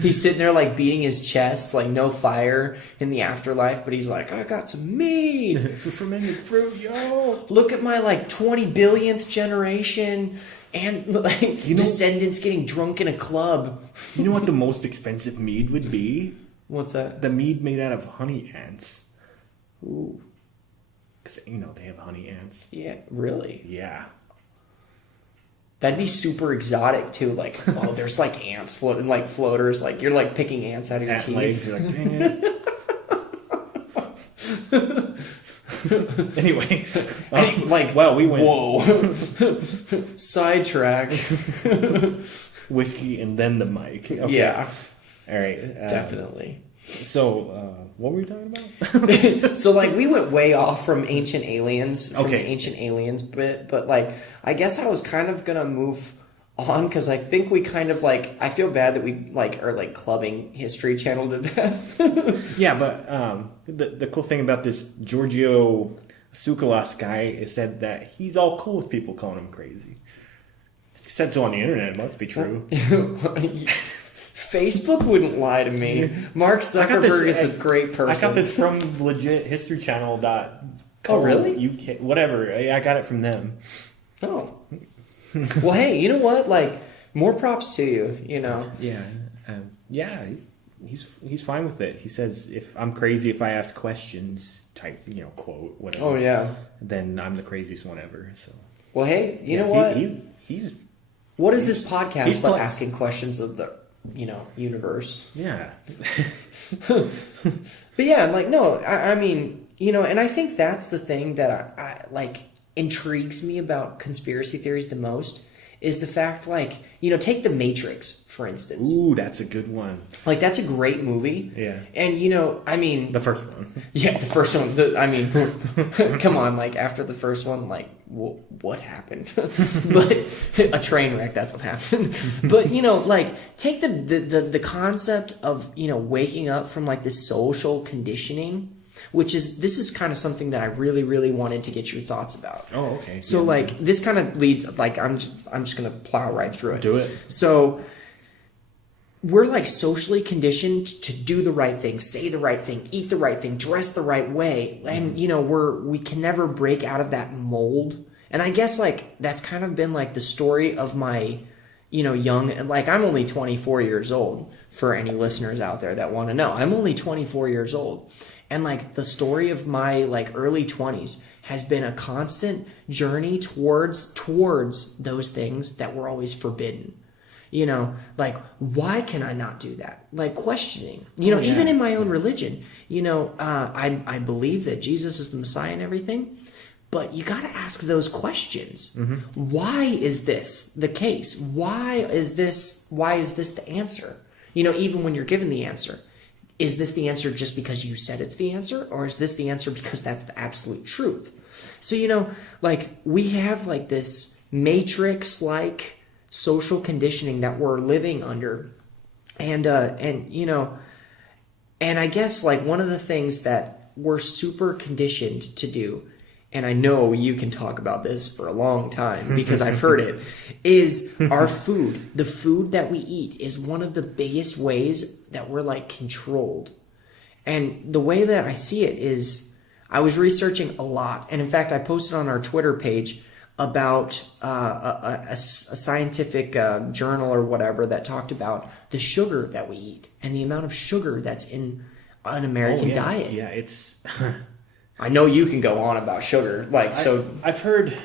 He's sitting there, like, beating his chest, like, no fire in the afterlife, but he's like, I got some mead. Fermented fruit, yo. Look at my, like, 20 billionth generation and, like, descendants getting drunk in a club. You know what the most expensive mead would be? What's that? The mead made out of honey ants. Ooh. Because, you know, they have honey ants. Yeah, really? Yeah. That'd be super exotic, too. Like, oh, there's, like, ants floating, like, floaters. Like, you're, like, picking ants out of your Ant teeth. legs, you're like, dang it. Anyway. Like, wow, we went. Whoa. Sidetrack. Whiskey and then the mic. Okay. Yeah. All right. Definitely. So, what were we talking about? So, like, we went way off from Ancient Aliens, from Okay. the Ancient Aliens bit, but, like, I guess I was kind of gonna move on, because I think we kind of, like, I feel bad that we, like, are, like, clubbing History Channel to death. Yeah, but the cool thing about this Giorgio Tsoukalos guy is said that he's all cool with people calling him crazy. He said so on the internet, it must be true. Facebook wouldn't lie to me. Mark Zuckerberg is a great person. I got this from legit historychannel.com. Oh, really? UK, whatever. I got it from them. Oh. Well, hey, you know what? Like, more props to you, you know. Yeah. Yeah, he's fine with it. He says, if I'm crazy if I ask questions, type, you know, quote, whatever. Oh, yeah. Then I'm the craziest one ever. So. Well, hey, you know what? He's what is this podcast but pl- asking questions of the, you know, universe? Yeah. But yeah, like, no, I mean, you know, and I think that's the thing that I like intrigues me about conspiracy theories the most is the fact, like, you know, take The Matrix, for instance. Ooh, that's a good one. Like, that's a great movie. Yeah. And, you know, I mean... The first one. Yeah, the first one. I mean, come on, like, after the first one, like, what happened? But a train wreck, that's what happened. But, you know, like, take the concept of, you know, waking up from, like, this social conditioning, this is kind of something that I really, really wanted to get your thoughts about. Oh, okay. So, yeah. like, this kind of leads, like, I'm just going to plow right through it. Do it. So, we're, like, socially conditioned to do the right thing, say the right thing, eat the right thing, dress the right way. And, you know, we can never break out of that mold. And I guess, like, that's kind of been, like, the story of my, you know, young, like, I'm only 24 years old, for any listeners out there that want to know. I'm only 24 years old. And, like, the story of my, like, early 20s has been a constant journey towards those things that were always forbidden. You know, like, why can I not do that? Like, questioning. You know, even in my own religion, you know, I believe that Jesus is the Messiah and everything. But you got to ask those questions. Why is this the case? Why is this the answer? Even when you're given the answer, is this the answer just because you said it's the answer, or is this the answer because that's the absolute truth? So, we have like this matrix-like social conditioning that we're living under. And I guess like one of the things that we're super conditioned to do, and I know you can talk about this for a long time because I've heard it, is our food. The food that we eat is one of the biggest ways that we're like controlled. And the way that I see it is, I was researching a lot. And in fact, I posted on our Twitter page about a scientific journal or whatever that talked about the sugar that we eat and the amount of sugar that's in an American diet. Yeah, it's... I know you can go on about sugar. I've heard...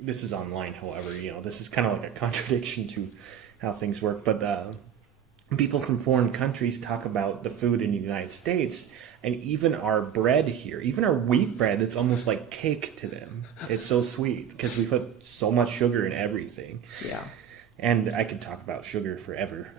This is online, however, this is kind of like a contradiction to how things work, but people from foreign countries talk about the food in the United States, and even our bread here, even our wheat bread, it's almost like cake to them. It's so sweet because we put so much sugar in everything. Yeah. And I could talk about sugar forever.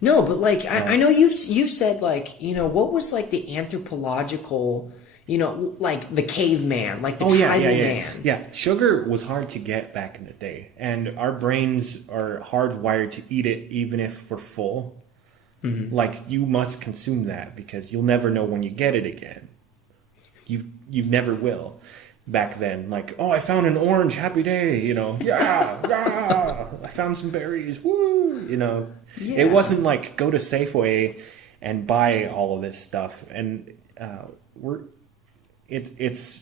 No, but like I know you've said like, what was like the anthropological, like the caveman, like the tribal man. Yeah, sugar was hard to get back in the day, and our brains are hardwired to eat it even if we're full. Mm-hmm. Like, you must consume that because you'll never know when you get it again. You never will. Back then, like, I found an orange, happy day, yeah, I found some berries, woo, Yeah. It wasn't like go to Safeway and buy all of this stuff, and it's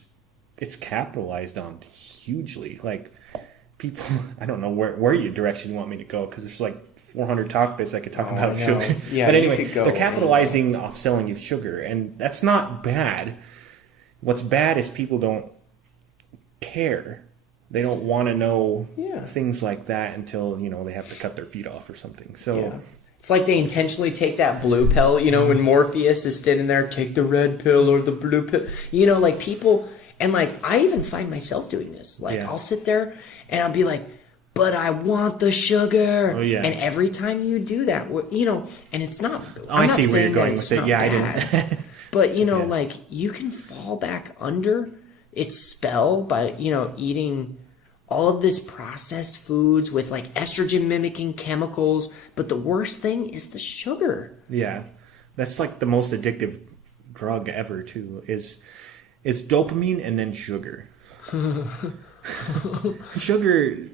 capitalized on hugely. Like, people, I don't know where direction you want me to go, because there's like 400 topics I could talk about sugar. Yeah, but anyway, they're capitalizing off selling you sugar, and that's not bad. What's bad is people don't care. They don't want to know things like that until, they have to cut their feet off or something. So it's like they intentionally take that blue pill, when Morpheus is standing there, take the red pill or the blue pill. Like people, and like I even find myself doing this. Like I'll sit there and I'll be like, but I want the sugar. Oh, yeah. And every time you do that, and it's not. I see where you're going with it. Yeah, bad, I didn't. But, like you can fall back under its spell by, eating all of this processed foods with like estrogen mimicking chemicals. But the worst thing is the sugar. Yeah. That's like the most addictive drug ever too, is dopamine and then sugar. Sugar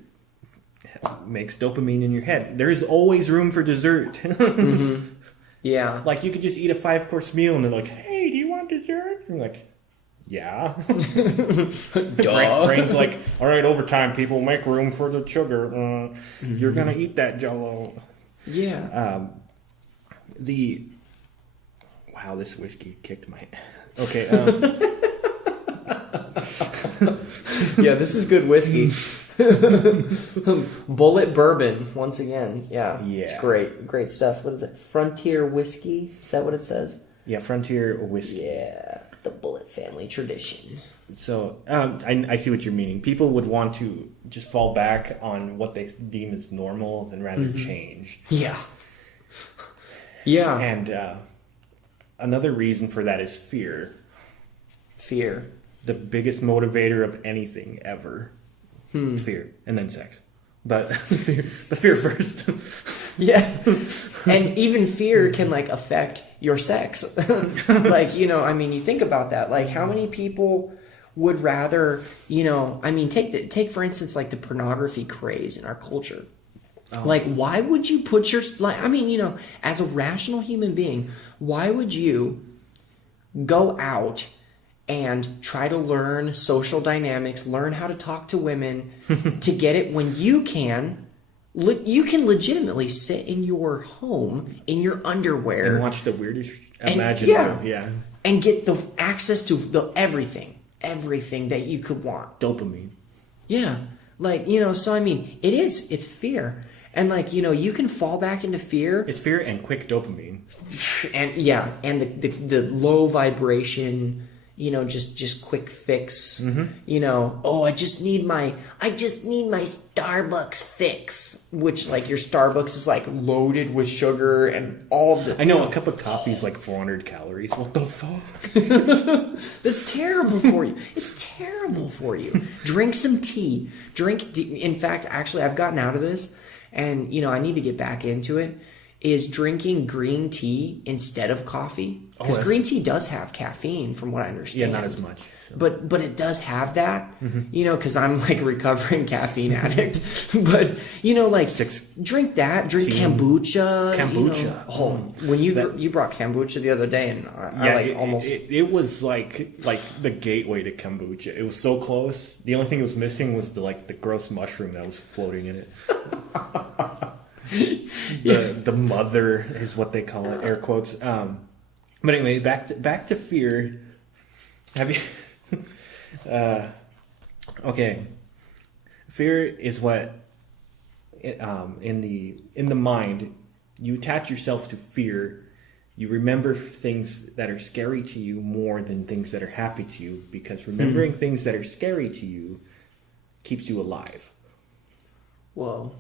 makes dopamine in your head. There's always room for dessert. Mm-hmm. Yeah. Like, you could just eat a 5-course meal and they're like, hey, do you want dessert? And you're like, yeah. Brain's like, all right, overtime, people, make room for the sugar. You're going to eat that Jell-O. Yeah. Wow, this whiskey kicked my... Okay. Yeah, this is good whiskey. Bullet bourbon, once again. Yeah. It's great stuff. What is it? Frontier whiskey? Is that what it says? Yeah, Frontier whiskey. Yeah, the Bullet family tradition. So I see what you're meaning. People would want to just fall back on what they deem as normal than rather change. Yeah. Yeah. And another reason for that is fear. Fear. The biggest motivator of anything ever. Fear. And then sex. But the fear first. Yeah. And even fear can like affect your sex. Like, you think about that. Like, how many people would rather, take for instance like the pornography craze in our culture. Like, why would you put as a rational human being, why would you go out and try to learn social dynamics, learn how to talk to women to get it when you can legitimately sit in your home in your underwear and watch the weirdest imaginable, and get the access to the everything that you could want. Dopamine. Yeah. Like, so it's fear. And like, you can fall back into fear. It's fear and quick dopamine. And and the low vibration, just quick fix, oh, I just need my Starbucks fix, which like your Starbucks is like loaded with sugar and all the. I know a cup of coffee is like 400 calories. What the fuck? That's terrible for you. It's terrible for you. Drink some tea. In fact, actually, I've gotten out of this, and I need to get back into it. Is drinking green tea instead of coffee, because green tea does have caffeine, from what I understand. Yeah, not as much. So. But it does have that, because I'm like a recovering caffeine addict. But like drink that, drink kombucha. When you brought kombucha the other day, and it was like the gateway to kombucha. It was so close. The only thing it was missing was the gross mushroom that was floating in it. The mother is what they call it, air quotes. But anyway, back to fear. Have you? Okay, fear is what in the mind you attach yourself to fear. You remember things that are scary to you more than things that are happy to you, because remembering things that are scary to you keeps you alive. Whoa.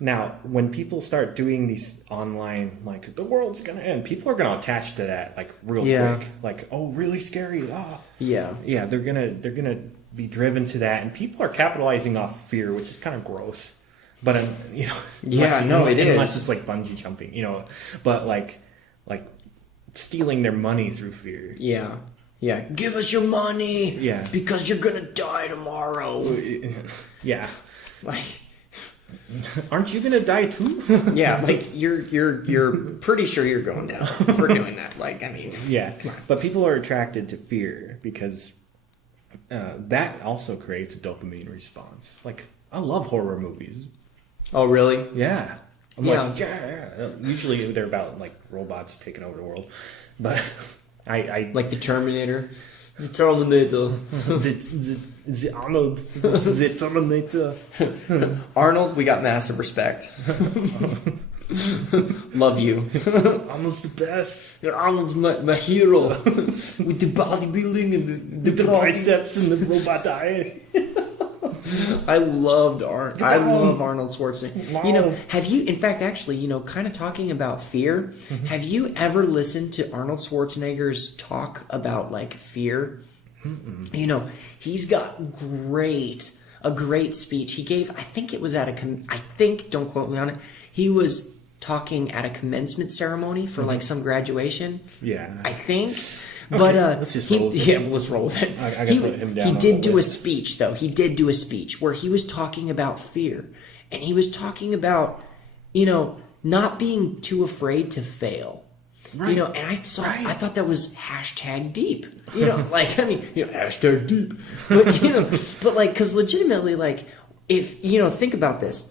Now, when people start doing these online, like, the world's going to end, people are going to attach to that, like, real quick. Like, oh, really scary. Oh. Yeah. Yeah, they're gonna be driven to that. And people are capitalizing off fear, which is kind of gross. But, it is. Unless it's, like, bungee jumping, But, like stealing their money through fear. Yeah. Yeah. Give us your money. Yeah. Because you're going to die tomorrow. Yeah. Like... Aren't you gonna die too? Yeah, like you're pretty sure you're going down for doing that. Like, I mean, yeah. But people are attracted to fear because that also creates a dopamine response. Like, I love horror movies. Oh, really? Yeah. Yeah. Usually they're about like robots taking over the world, but I like the Terminator. The Terminator. the Arnold. The Terminator. Arnold, we got massive respect. Love you. Arnold's the best. Arnold's my hero. With the bodybuilding and the biceps and the robot eye. I loved Arnold. I love Arnold Schwarzenegger. Wow. Have you, in fact, actually, kind of talking about fear, have you ever listened to Arnold Schwarzenegger's talk about, like, fear? Mm-mm. He's got a great speech. He gave, I think it was at don't quote me on it, he was talking at a commencement ceremony for, like, some graduation. Yeah. I think... Okay, but let's just roll with it. Yeah, let's roll with it. I gotta put him down. He did do a speech, though. He did do a speech where he was talking about fear, and he was talking about, not being too afraid to fail. Right. And I thought that was #deep. Like, I mean, #deep. But like, because legitimately, like, if think about this.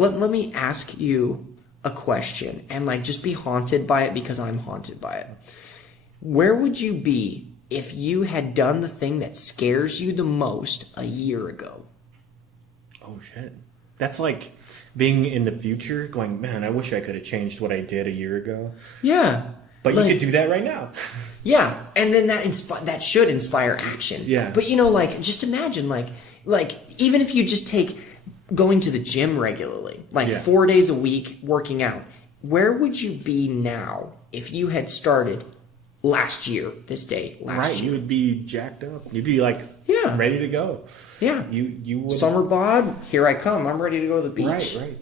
Let me ask you a question, and like, just be haunted by it, because I'm haunted by it. Where would you be if you had done the thing that scares you the most a year ago? Oh, shit. That's like being in the future going, man, I wish I could have changed what I did a year ago. Yeah. But you could do that right now. Yeah. And then that should inspire action. Yeah. But, like, just imagine, like even if you just take going to the gym regularly, like 4 days a week working out, where would you be now if you had started last year, this day, last year? You would be jacked up. You'd be like, ready to go. Yeah. You would. Summer bod, here I come. I'm ready to go to the beach. Right.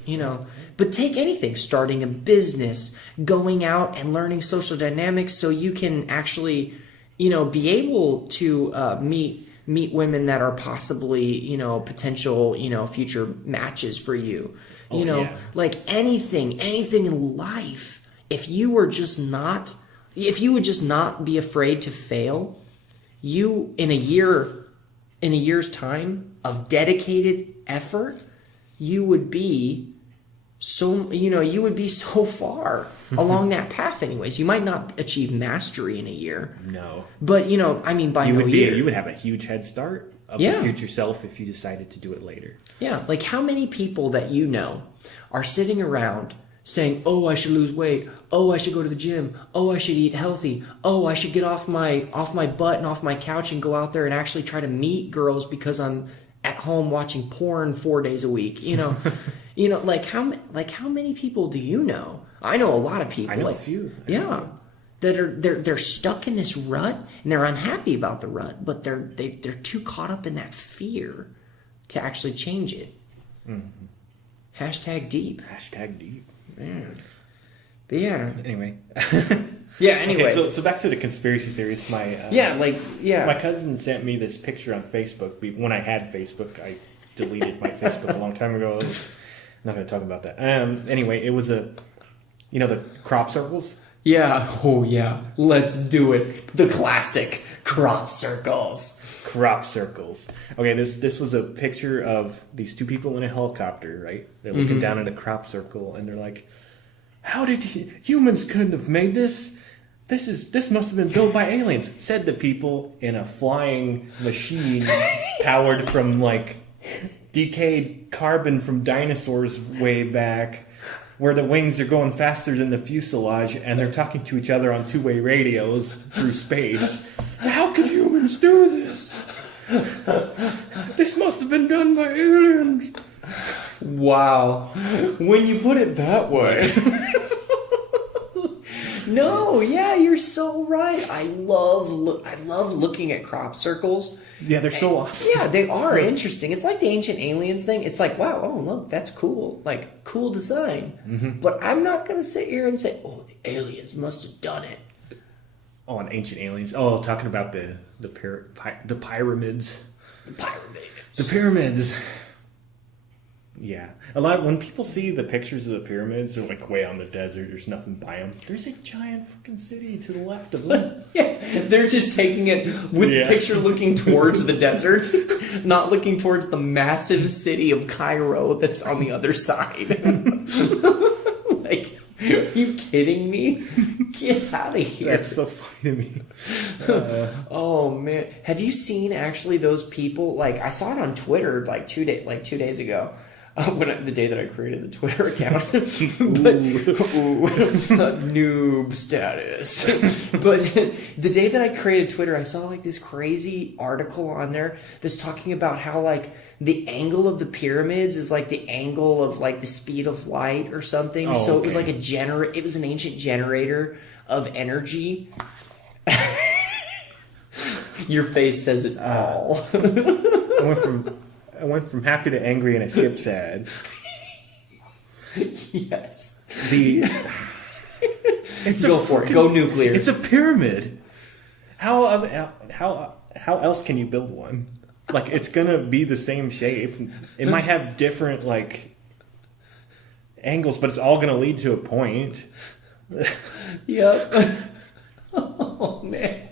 But take anything, starting a business, going out and learning social dynamics so you can actually, be able to meet women that are possibly, potential, future matches for you. Like anything in life, if you would just not be afraid to fail, you in a year's time of dedicated effort, you would be so far along that path anyways. You might not achieve mastery in a year. No. But you would have a huge head start of your future self if you decided to do it later. Yeah. Like, how many people that are sitting around saying, "Oh, I should lose weight. Oh, I should go to the gym. Oh, I should eat healthy. Oh, I should get off my butt and off my couch and go out there and actually try to meet girls because I'm at home watching porn 4 days a week." Like how many people do you know? I know a lot of people. I know like a few. Yeah. That are they're stuck in this rut and they're unhappy about the rut, but they're too caught up in that fear to actually change it. Mm-hmm. Hashtag deep. Hashtag deep. Man. But yeah. Anyway. Yeah, anyways. Okay, so back to the conspiracy theories. My cousin sent me this picture on Facebook. When I had Facebook, I deleted my Facebook a long time ago. I'm not going to talk about that. Anyway, it was the crop circles. Yeah. Oh, yeah. Let's do it. The classic crop circles. Crop circles. Okay, this was a picture of these two people in a helicopter, right? They're looking down at a crop circle, and they're like, "How did humans couldn't have made this? This must have been built by aliens," said the people in a flying machine powered from like decayed carbon from dinosaurs way back, where the wings are going faster than the fuselage, and they're talking to each other on two-way radios through space. How could humans do this? This must have been done by aliens. Wow. When you put it that way. No, yeah, you're so right. I love looking at crop circles. Yeah, they're so awesome. Yeah, they are interesting. It's like the ancient aliens thing. It's like, wow, oh look, that's cool. Like cool design. Mm-hmm. But I'm not gonna sit here and say, "Oh, the aliens must have done it." Oh, and ancient aliens. Oh, talking about the pyramids. The pyramids. The pyramids. Yeah. When people see the pictures of the pyramids, they're like way on the desert. There's nothing by them. There's a giant fucking city to the left of them. Yeah, they're just taking it with the picture looking towards the desert, not looking towards the massive city of Cairo that's on the other side. Like, are you kidding me? Get out of here. That's so funny to me. Oh man, have you seen actually those people? Like, I saw it on Twitter like 2 days ago. The day that I created the Twitter account, noob status. But the day that I created Twitter, I saw like this crazy article on there that's talking about how like the angle of the pyramids is like the angle of like the speed of light or something. So it was like it was an ancient generator of energy. Your face says it all. I went from happy to angry and I skipped sad. Yes. Go for it. Go nuclear. It's a pyramid. How else can you build one? Like, it's gonna be the same shape. It might have different like angles, but it's all gonna lead to a point. Yep. Oh man.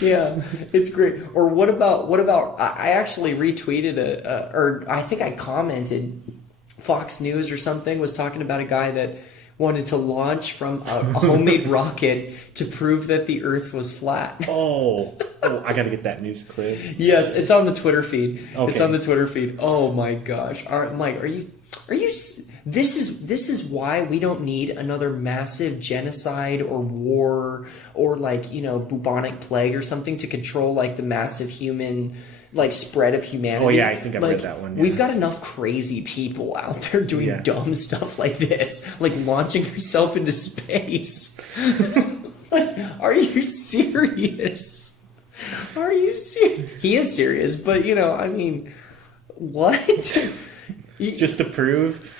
Yeah, it's great. Or what about? I actually retweeted or I think I commented. Fox News or something was talking about a guy that wanted to launch from a homemade rocket to prove that the Earth was flat. Oh, I gotta get that news clip. Yes, it's on the Twitter feed. Okay. It's on the Twitter feed. Oh my gosh, Mike, are you? This is why we don't need another massive genocide or war or like, bubonic plague or something to control like the massive human like spread of humanity. Oh yeah, I think I've read that one. Yeah. We've got enough crazy people out there doing dumb stuff like this, like launching yourself into space. Like, are you serious? Are you serious? He is serious, but I mean, what? Just to prove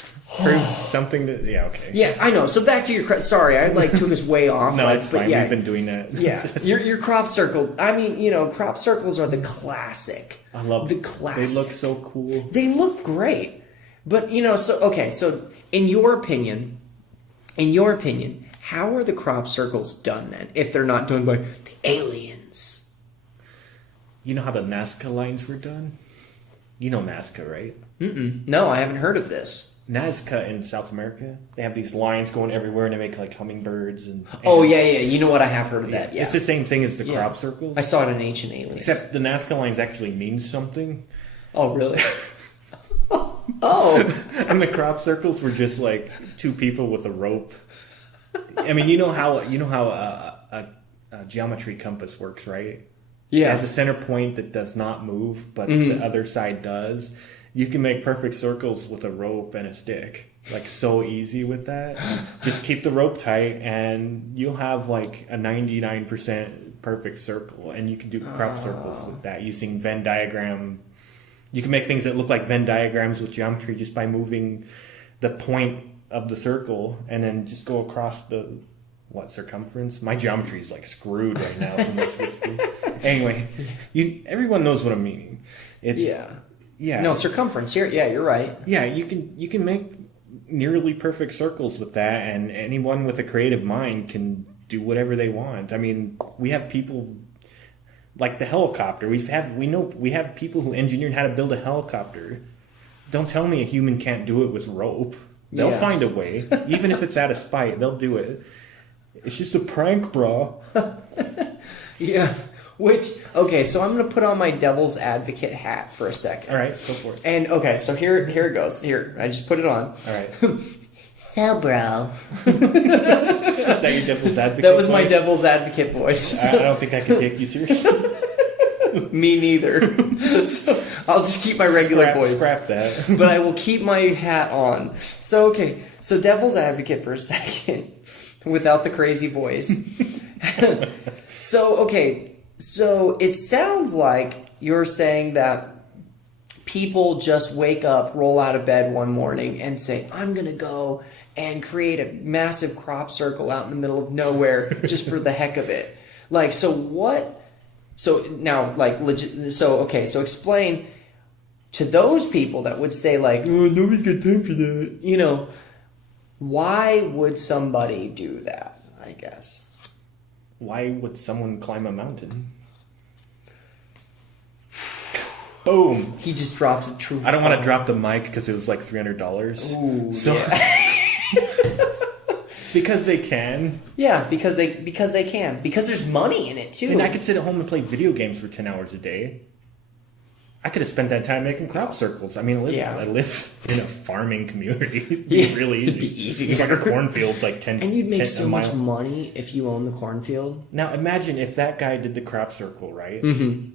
something that okay. Yeah, I know. So back to your sorry, I took us way off. No, it's fine. Yeah, we've been doing that. Yeah, your crop circle. I mean, crop circles are the classic. I love the classic. They look so cool. They look great, but So in your opinion, how are the crop circles done then? If they're not done by the aliens, you know how the Nazca lines were done? You know Nazca, right? No, I haven't heard of this. Nazca in South America, they have these lines going everywhere, and they make like hummingbirds and. Oh yeah. You know what? I have heard of that. Yeah, it's the same thing as the crop circles. I saw it in Ancient Aliens. Except the Nazca lines actually mean something. Oh really? Oh. And the crop circles were just like two people with a rope. I mean, you know how a geometry compass works, right? Yeah. It has a center point that does not move, but the other side does. You can make perfect circles with a rope and a stick. Like, so easy with that. Just keep the rope tight and you'll have like a 99% perfect circle. And you can do crop circles with that using Venn diagram. You can make things that look like Venn diagrams with geometry just by moving the point of the circle and then just go across the circumference. My geometry is like screwed right now from this whiskey. Anyway, everyone knows what I'm meaning. It's yeah. No, circumference here. Yeah, you're right. Yeah, you can make nearly perfect circles with that, and anyone with a creative mind can do whatever they want. I mean, we have people like the helicopter. We have people who engineered how to build a helicopter. Don't tell me a human can't do it with rope. They'll find a way, even if it's out of spite. They'll do it. It's just a prank, bro. Yeah. Okay, so I'm going to put on my devil's advocate hat for a second. All right, go for it. And, okay, so here it goes. Here, I just put it on. All right. So, bro. Is that your devil's advocate That was voice? my devil's advocate voice. I don't think I can take you seriously. Me neither. So I'll just keep my regular voice. Scrap that. But I will keep my hat on. So, okay, so devil's advocate for a second without the crazy voice. So it sounds like you're saying that people just wake up, roll out of bed one morning and say, I'm going to go and create a massive crop circle out in the middle of nowhere just for the heck of it. Like, so what? So now, like, legit. So explain to those people that would say, like, oh, nobody's got time for that. You know, why would somebody do that, I guess? Why would someone climb a mountain? Boom. He just dropped a true. I don't want to drop the mic because it was like $300. Ooh, so, because they can. Yeah, because they can. Because there's money in it too. And I could sit at home and play video games for 10 hours a day. I could have spent that time making crop circles. I mean, I live in a farming community. It'd be really easy. It'd be easy. It's like a cornfield, like 10. And you'd make so much mile. money if you own the cornfield. Now imagine if that guy did the crop circle, right? Mm-hmm.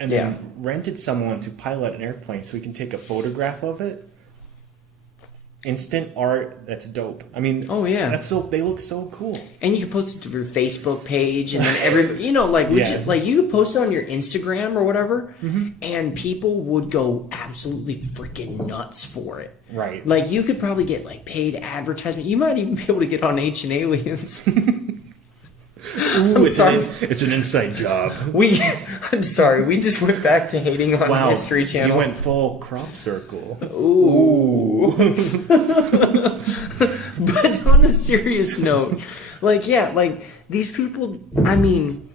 And then rented someone to pilot an airplane so he can take a photograph of it. Instant art, that's dope. I mean, they look so cool. And you can post it to your Facebook page, and then like you could post it on your Instagram or whatever, and people would go absolutely freaking nuts for it. Right. Like, you could probably get like paid advertisement. You might even be able to get on Ancient Aliens. Ooh, it's an inside job. I'm sorry, we just went back to hating on History Channel. You went full crop circle. Ooh. But on a serious note, these people, I mean,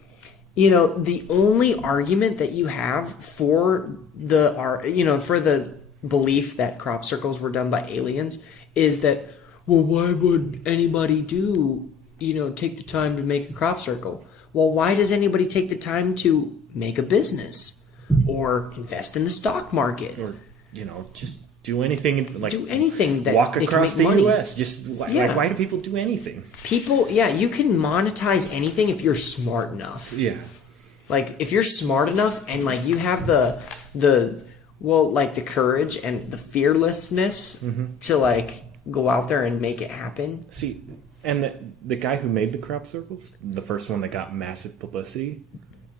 the only argument that you have for the belief that crop circles were done by aliens is that, well, why would anybody take the time to make a crop circle? Well, why does anybody take the time to make a business or invest in the stock market or just do anything, like do anything that walk they across can make the money. US? Just why do people do anything? You can monetize anything if you're smart enough. Yeah, like if you're smart enough and like you have the courage and the fearlessness to like go out there and make it happen. See. And the guy who made the crop circles, the first one that got massive publicity,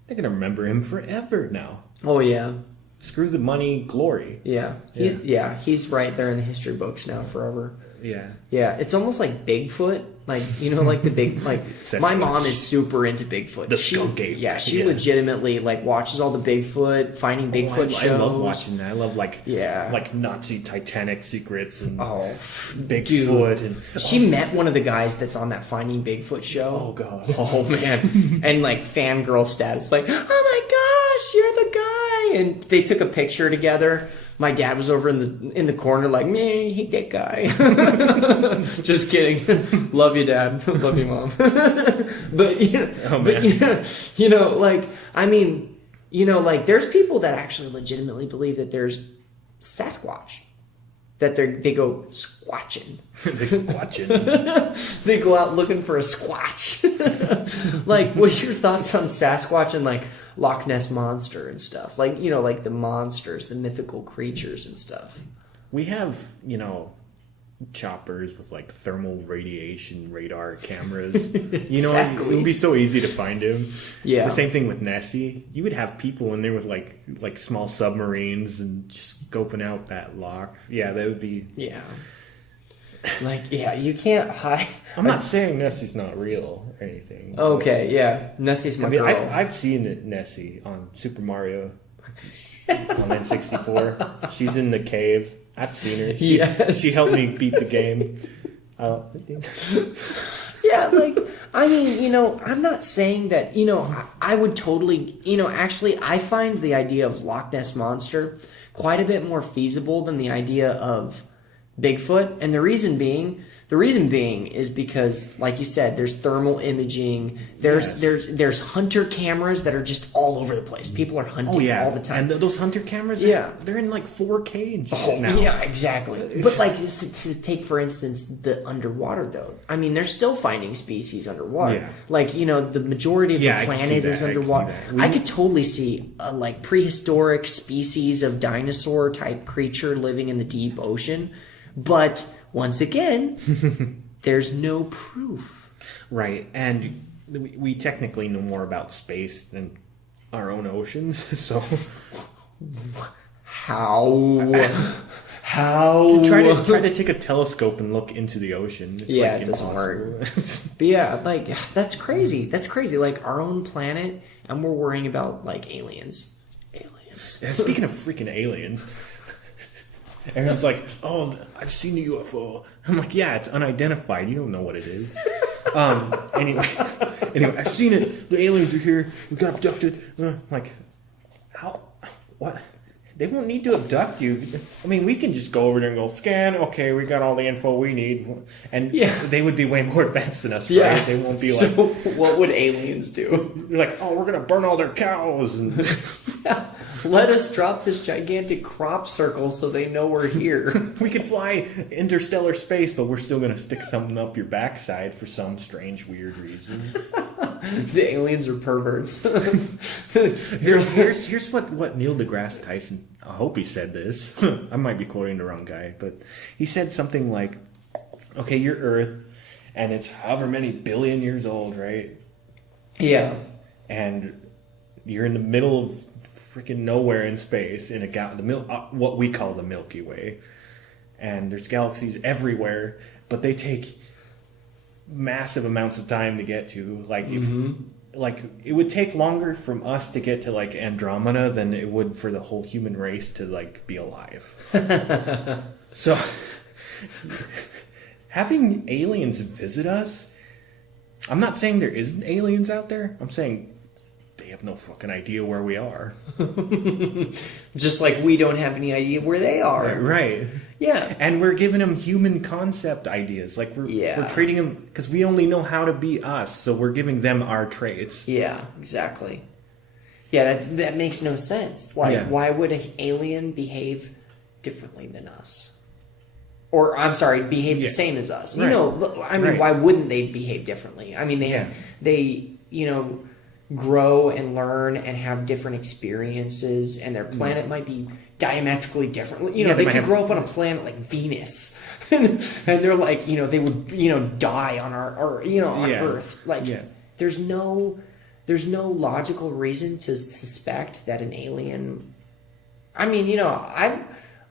they're going to remember him forever now. Oh, yeah. Screw the money, glory. Yeah. He's right there in the history books now forever. Yeah. Yeah, it's almost like Bigfoot. Like, like the big, like, my mom is super into Bigfoot. The skunk ape. Yeah, she legitimately, like, watches all the Bigfoot, finding Bigfoot shows. I love watching that. I love, like Nazi Titanic secrets and Bigfoot. And she met one of the guys that's on that Finding Bigfoot show. Oh, God. Oh, man. And, like, fangirl status. Like, oh, my gosh, you're the guy. And they took a picture together. My dad was over in the corner like, man, hate that guy. Just kidding. Love you, Dad. Love you, Mom. But there's people that actually legitimately believe that there's Sasquatch. that they go squatching. They squatching. They go out looking for a squatch. Like, what's your thoughts on Sasquatch and like Loch Ness Monster and stuff? Like, you know, like the monsters, the mythical creatures and stuff. We have, you know, choppers with like thermal radiation radar cameras. You know, Exactly. it would be so easy to find him. Yeah. The same thing with Nessie. You would have people in there with like small submarines and just scoping out that loch. Yeah, that would be. Yeah. Like, yeah, you can't hide. I'm not saying Nessie's not real or anything. Okay, yeah. Nessie's my I mean, girl. I've seen Nessie on Super Mario on N64. She's in the cave. I've seen her. Yes. She helped me beat the game. Yeah, like, I mean, you know, I'm not saying that, you know, I would totally, you know, actually, I find the idea of Loch Ness Monster quite a bit more feasible than the idea of Bigfoot. And the reason being is because, like you said, there's thermal imaging. There's hunter cameras that are just all over the place. People are hunting all the time. And those hunter cameras, Yeah. they're in like 4K Oh, now. yeah, exactly. But like to take, for instance, the underwater though. I mean, they're still finding species underwater. Yeah. Like, you know, the majority of Yeah, the I can see planet is that. I can see underwater. that. I could totally see a like prehistoric species of dinosaur type creature living in the deep ocean. But once again, there's no proof. Right, and we technically know more about space than our own oceans, so... How? Try to take a telescope and look into the ocean. It's Yeah, like it doesn't impossible. But yeah, like, that's crazy. That's crazy. Like, our own planet, and we're worrying about, like, aliens. Speaking of freaking aliens... Everyone's like, "Oh, I've seen the UFO." I'm like, "Yeah, it's unidentified. You don't know what it is." Anyway, I've seen it. The aliens are here. We got abducted. I'm like, how? What? They won't need to abduct you. I mean, we can just go over there and go scan. Okay, we got all the info we need, and they would be way more advanced than us. Yeah, Right? They won't be so like, what would aliens do? "You're like, oh, we're gonna burn all their cows." And Let us drop this gigantic crop circle so they know we're here. we could fly interstellar space, but we're still gonna stick something up your backside for some strange, weird reason. The aliens are perverts. Here's what Neil deGrasse Tyson, I hope he said this. I might be quoting the wrong guy, but he said something like, okay, you're Earth, and it's however many billion years old, right? Yeah. And you're in the middle of freaking nowhere in space, in what we call the Milky Way. And there's galaxies everywhere, but they take massive amounts of time to get to. Like, like it would take longer from us to get to like Andromeda than it would for the whole human race to like be alive. So having aliens visit us, I'm not saying there isn't aliens out there. I'm saying they have no fucking idea where we are. Just like we don't have any idea where they are. Right. Yeah. And we're giving them human concept ideas. Like we're treating them, because we only know how to be us, so we're giving them our traits. Yeah, exactly. Yeah, that makes no sense. Like, why would an alien behave differently than us? Or, I'm sorry, behave the same as us. You know, I mean, why wouldn't they behave differently? I mean, they you know, grow and learn and have different experiences, and their planet might be diametrically different. You know, they could grow up on a planet like Venus, and they're like, you know, they would, you know, die on on Earth. Like, there's no logical reason to suspect that an alien. I mean, you know,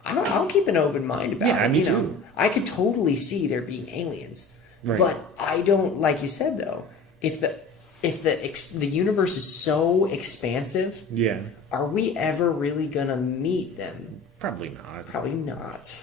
I'll keep an open mind about it. Yeah, me too. Know, I could totally see there being aliens, but I don't. Like you said, though, if the universe is so expansive, are we ever really gonna meet them? Probably not. Probably not.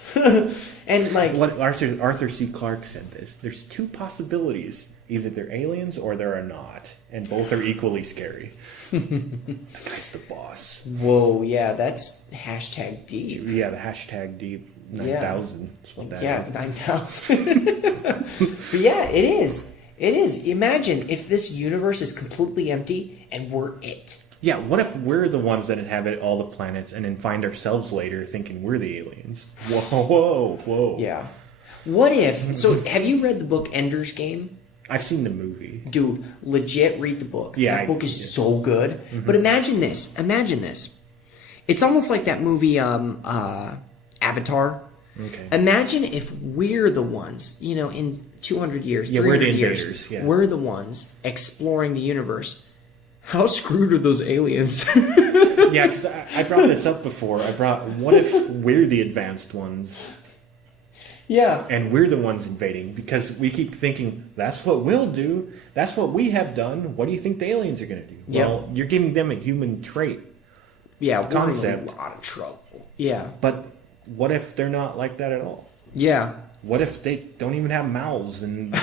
And like what Arthur C. Clarke said this. There's two possibilities. Either they're aliens or they're not. And both are equally scary. That guy's the boss. Whoa, yeah, that's hashtag deep. Yeah, the hashtag deep 9,000 is what that is. 9,000. But yeah, it is. It is. Imagine if this universe is completely empty and we're it. Yeah, what if we're the ones that inhabit all the planets and then find ourselves later thinking we're the aliens? Whoa. Yeah. What if... So, have you read the book Ender's Game? I've seen the movie. Dude, legit read the book. Yeah. That book is so good. But imagine this. It's almost like that movie, Avatar. Okay. Imagine if we're the ones, in 200 years, Yeah, we're 300 the years, invaders, yeah. we're the ones exploring the universe. How screwed are those aliens? Yeah, because I brought this up before. What if we're the advanced ones Yeah. and we're the ones invading? Because we keep thinking, that's what we'll do. That's what we have done. What do you think the aliens are going to do? Yeah. Well, you're giving them a human trait. Yeah, Concept. we're in a lot of trouble. Yeah. But what if they're not like that at all? Yeah. What if they don't even have mouths and...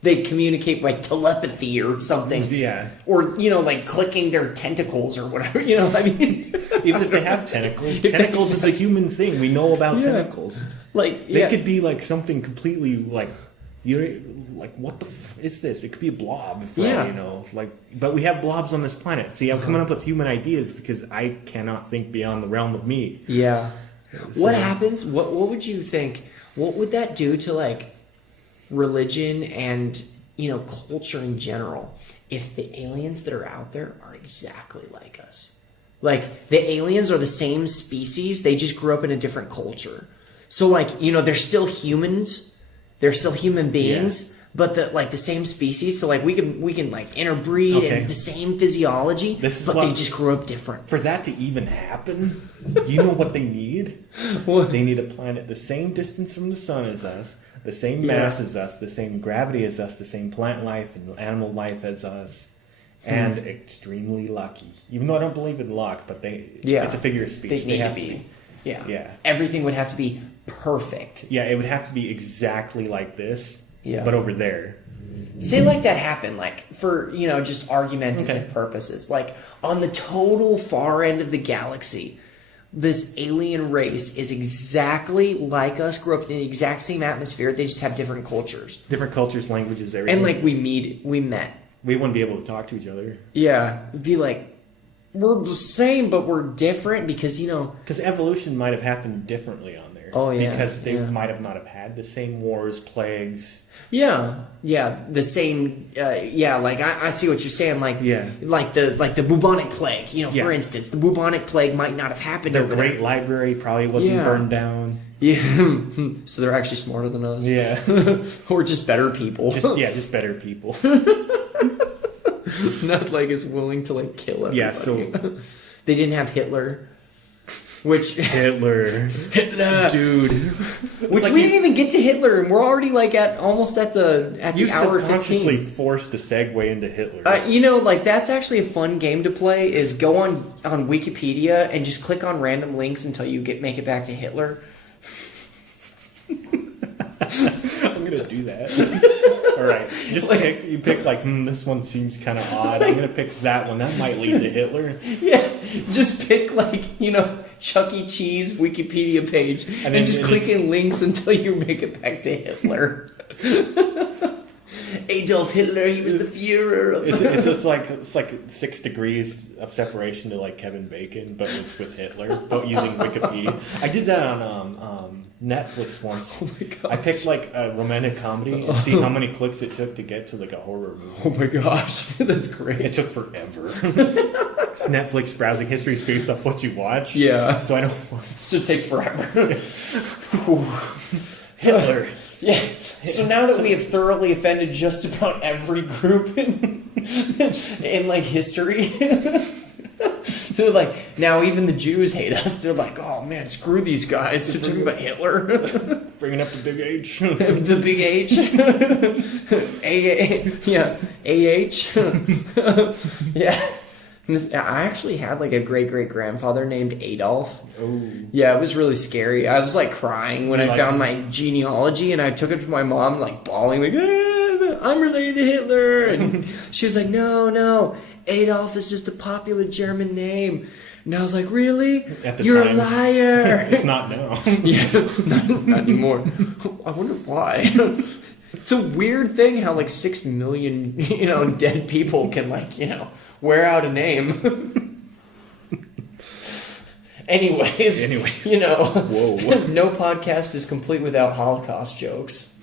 They communicate by telepathy or something. Yeah. Or, like clicking their tentacles or whatever, I mean. Even if they have tentacles. Tentacles is a human thing. We know about tentacles. They could be like something completely like... what the is this? It could be a blob, but we have blobs on this planet. See, I'm coming up with human ideas because I cannot think beyond the realm of me. Yeah. So, What happens? What would you think? What would that do to religion and culture in general if the aliens that are out there are exactly like us? Like the aliens are the same species, they just grew up in a different culture. So they're still humans, they're still human beings. Yeah. But the same species, so we can interbreed and the same physiology, they just grew up different. For that to even happen, you know what they need? What? They need a planet the same distance from the sun as us, the same mass as us, the same gravity as us, the same plant life and animal life as us, and extremely lucky. Even though I don't believe in luck, but it's a figure of speech. They need to be. Yeah. Everything would have to be perfect. Yeah, it would have to be exactly like this. Yeah. But over there. Say that happened, for, just argumentative purposes. On the total far end of the galaxy, this alien race is exactly like us, grew up in the exact same atmosphere, they just have different cultures. Different cultures, languages, everything. And, we met. We wouldn't be able to talk to each other. Yeah. It'd be we're the same, but we're different because, Because evolution might have happened differently on there. Oh, yeah. Because they might have not have had the same wars, plagues... Yeah, the same. I see what you're saying. Like the bubonic plague. For instance, the bubonic plague might not have happened. Their great library probably wasn't burned down. Yeah, so they're actually smarter than us. Yeah, or just better people. Just better people. Not as willing to kill everybody. Yeah, so they didn't have Hitler. Which Hitler, dude. Which we didn't even get to Hitler, and we're already almost at the hour 15. You subconsciously forced the segue into Hitler. That's actually a fun game to play. Is go on Wikipedia and just click on random links until you make it back to Hitler. I'm gonna do that. All right, just pick this one seems kind of odd. I'm gonna pick that one. That might lead to Hitler. Yeah, just pick Chuck E. Cheese Wikipedia page and just click in links until you make it back to Hitler. Adolf Hitler, he was the Führer. It's like 6 degrees of separation to Kevin Bacon, but it's with Hitler, but using Wikipedia. I did that on Netflix once. Oh my god! I picked a romantic comedy and see how many clicks it took to get to a horror movie. Oh my gosh, that's great! It took forever. Netflix browsing history is based off what you watch. Yeah, so I don't. So it takes forever. Hitler. Yeah. So now that we have thoroughly offended just about every group in history, they're now even the Jews hate us. They're oh man, screw these guys. They're talking about Hitler. Bringing up the big H. The big H. AH. Yeah. I actually had a great-great-grandfather named Adolf. Oh. Yeah, it was really scary. I was crying when I found my genealogy, and I took it to my mom, bawling, I'm related to Hitler. And she was no, Adolf is just a popular German name. And I was really? You're a liar. It's not now. Yeah, not anymore. I wonder why. It's a weird thing how like 6 million, dead people can wear out a name. Anyways, Whoa. no podcast is complete without Holocaust jokes.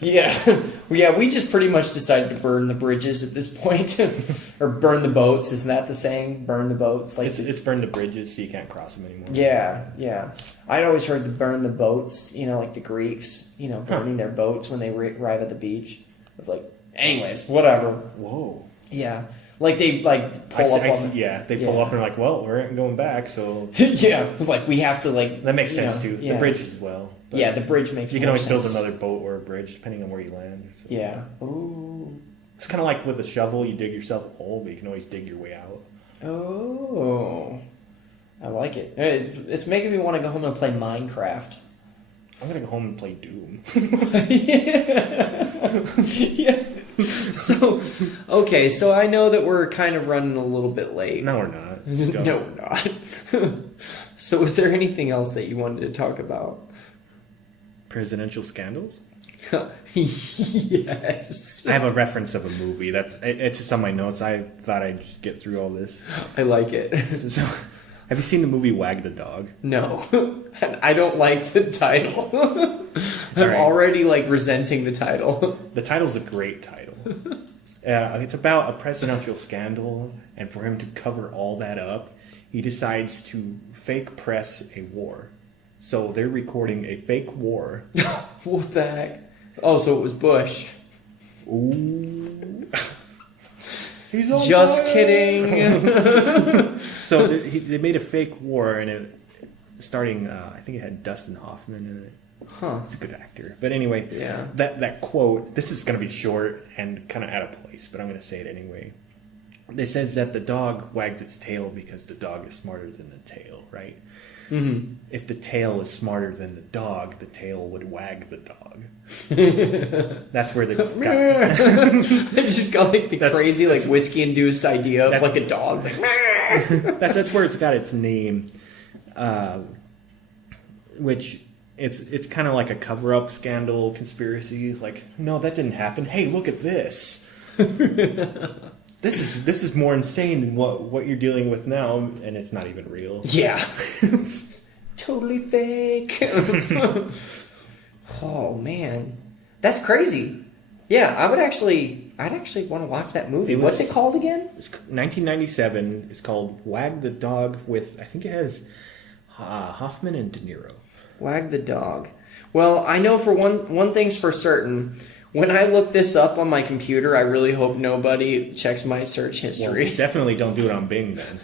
Yeah, we just pretty much decided to burn the bridges at this point, or burn the boats. Isn't that the saying? Burn the boats. Like it's burn the bridges so you can't cross them anymore. Yeah. I'd always heard to burn the boats. Like the Greeks, burning their boats when they arrive at the beach. It's like, anyways, whatever. Whoa. Yeah, like they pull up. They pull up and are like, well, we're not going back, so yeah, like we have to that makes sense too. Yeah. The bridge as well. But yeah, the bridge makes. You can always sense. build another boat or a bridge depending on where you land. So. Yeah. Ooh. It's kind of like with a shovel, you dig yourself a hole, but you can always dig your way out. Oh, I like it. It's making me want to go home and play Minecraft. I'm gonna go home and play Doom. Yeah. So I know that we're kind of running a little bit late. No, we're not. No, we're not. So is there anything else that you wanted to talk about? Presidential scandals? Yes. I have a reference of a movie. It's just on my notes. I thought I'd just get through all this. I like it. So, have you seen the movie Wag the Dog? No. I don't like the title. I'm already resenting the title. The title's a great title. It's about a presidential scandal, and for him to cover all that up, he decides to fake press a war. So they're recording a fake war. What the heck? Oh, so it was Bush. Ooh. He's on Just fire. kidding. So they made a fake war, and starting, I think it had Dustin Hoffman in it. Huh. He's a good actor. But anyway, Yeah. that quote, this is going to be short and kind of out of place, but I'm going to say it anyway. It says that the dog wags its tail because the dog is smarter than the tail, right? Mm-hmm. If the tail is smarter than the tail would wag the dog. That's where they got... I just got the crazy whiskey-induced idea of a dog. That's where it's got its name. Which... It's kind of like a cover-up scandal, conspiracy. Like, no, that didn't happen. Hey, look at this. This is more insane than what you're dealing with now, and it's not even real. Yeah. Totally fake. Oh, man. That's crazy. Yeah, I'd actually want to watch that movie. What's it called again? It's 1997. It's called Wag the Dog with, I think it has Hoffman and De Niro. Wag the Dog. Well, I know for one thing's for certain. When I look this up on my computer, I really hope nobody checks my search history. Well, definitely don't do it on Bing then.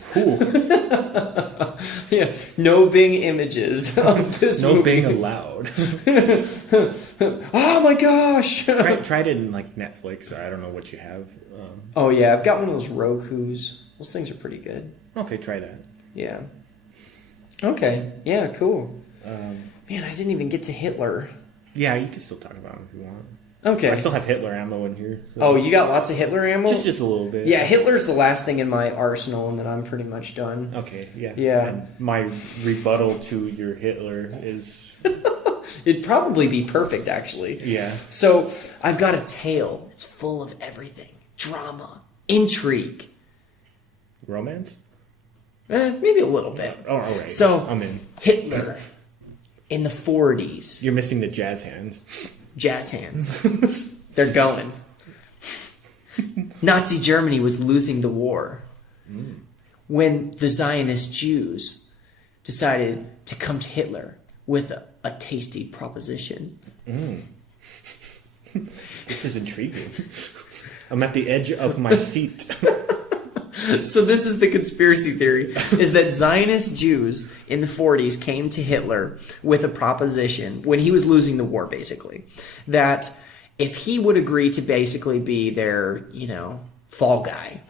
Yeah, no Bing images of this movie. No Bing allowed. Oh my gosh! Try it in Netflix. I don't know what you have. Oh yeah, I've got one of those Rokus. Those things are pretty good. Okay, try that. Yeah. Okay. Yeah. Cool. Man, I didn't even get to Hitler. Yeah, you can still talk about him if you want. Okay. I still have Hitler ammo in here. So. Oh, you got lots of Hitler ammo? Just a little bit. Yeah, Hitler's the last thing in my arsenal, and then I'm pretty much done. Okay, yeah. Yeah. And my rebuttal to your Hitler is... It'd probably be perfect, actually. Yeah. So, I've got a tale. It's full of everything. Drama. Intrigue. Romance? Maybe a little bit. Oh, all right. So, I'm in. Hitler in the 40s. You're missing the jazz hands. Jazz hands. They're going. Nazi Germany was losing the war when the Zionist Jews decided to come to Hitler with a tasty proposition. This is intriguing. I'm at the edge of my seat. So this is the conspiracy theory, is that Zionist Jews in the 40s came to Hitler with a proposition, when he was losing the war basically, that if he would agree to basically be their, fall guy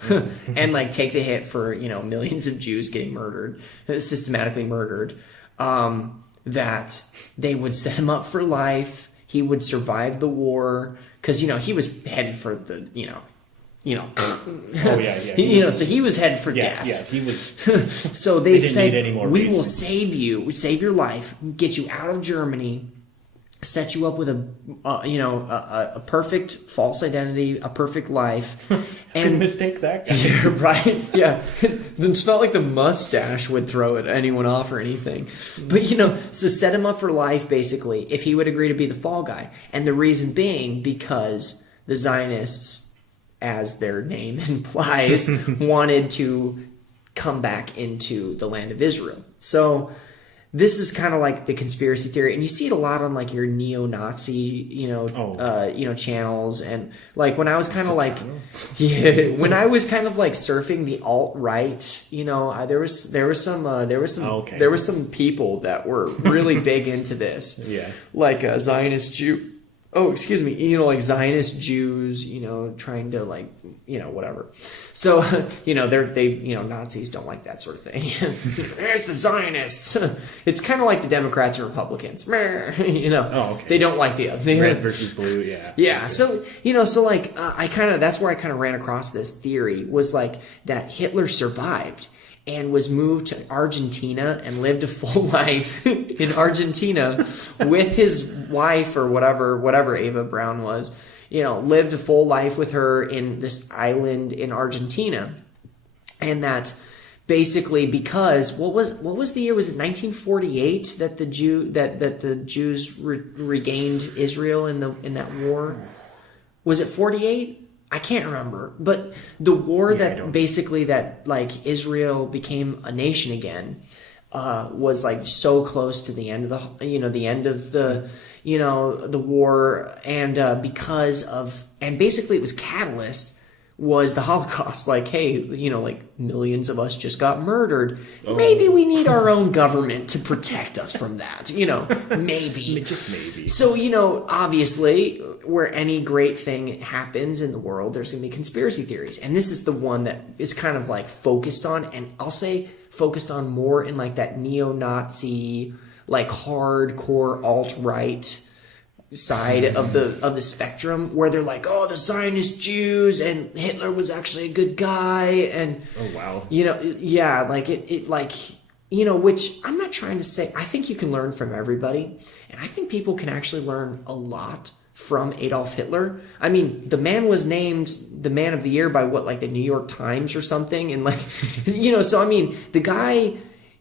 and take the hit for, millions of Jews getting murdered, systematically murdered, that they would set him up for life, he would survive the war, because, he was headed for the, Oh yeah. So he was headed for death. Yeah, he was. So they didn't said, need any more "We reason. will save you, save your life, get you out of Germany, set you up with a perfect false identity, a perfect life, and mistake that guy. yeah, right? Yeah, it's not like the mustache would throw it anyone off or anything, but so set him up for life basically if he would agree to be the fall guy, and the reason being because the Zionists, as their name implies, wanted to come back into the land of Israel. So this is kind of like the conspiracy theory, and you see it a lot on like your neo-Nazi, channels, and like when I was kind of like, when I was kind of like surfing the alt-right, there was some people that were really big into this, like a Zionist Jew. Oh, excuse me. Like Zionist Jews, trying to like, whatever. So, Nazis don't like that sort of thing. It's the Zionists. It's kind of like the Democrats and Republicans. They don't like the other. Red versus blue, yeah. Yeah. So, that's where I kind of ran across this theory was like that Hitler survived and was moved to Argentina and lived a full life in Argentina with his wife or whatever Eva Braun was, lived a full life with her in this island in Argentina. And that basically because what was the year? Was it 1948 that the Jews regained Israel in that war? Was it 48? I can't remember, but the war that like Israel became a nation again was like so close to the end of the war, and because of, and basically it was catalyst was the Holocaust. Like, hey, like millions of us just got murdered. Oh. Maybe we need our own government to protect us from that. Maybe. Just maybe. So, obviously, where any great thing happens in the world, there's going to be conspiracy theories. And this is the one that is kind of like focused on, and I'll say focused on more in like that neo-Nazi, like hardcore alt-right side of the spectrum, where they're like, oh, the Zionist Jews and Hitler was actually a good guy, and oh wow, which I'm not trying to say. I think you can learn from everybody, and I think people can actually learn a lot from Adolf Hitler. I mean, the man was named the Man of the Year by the New York Times or something, and so I mean, the guy,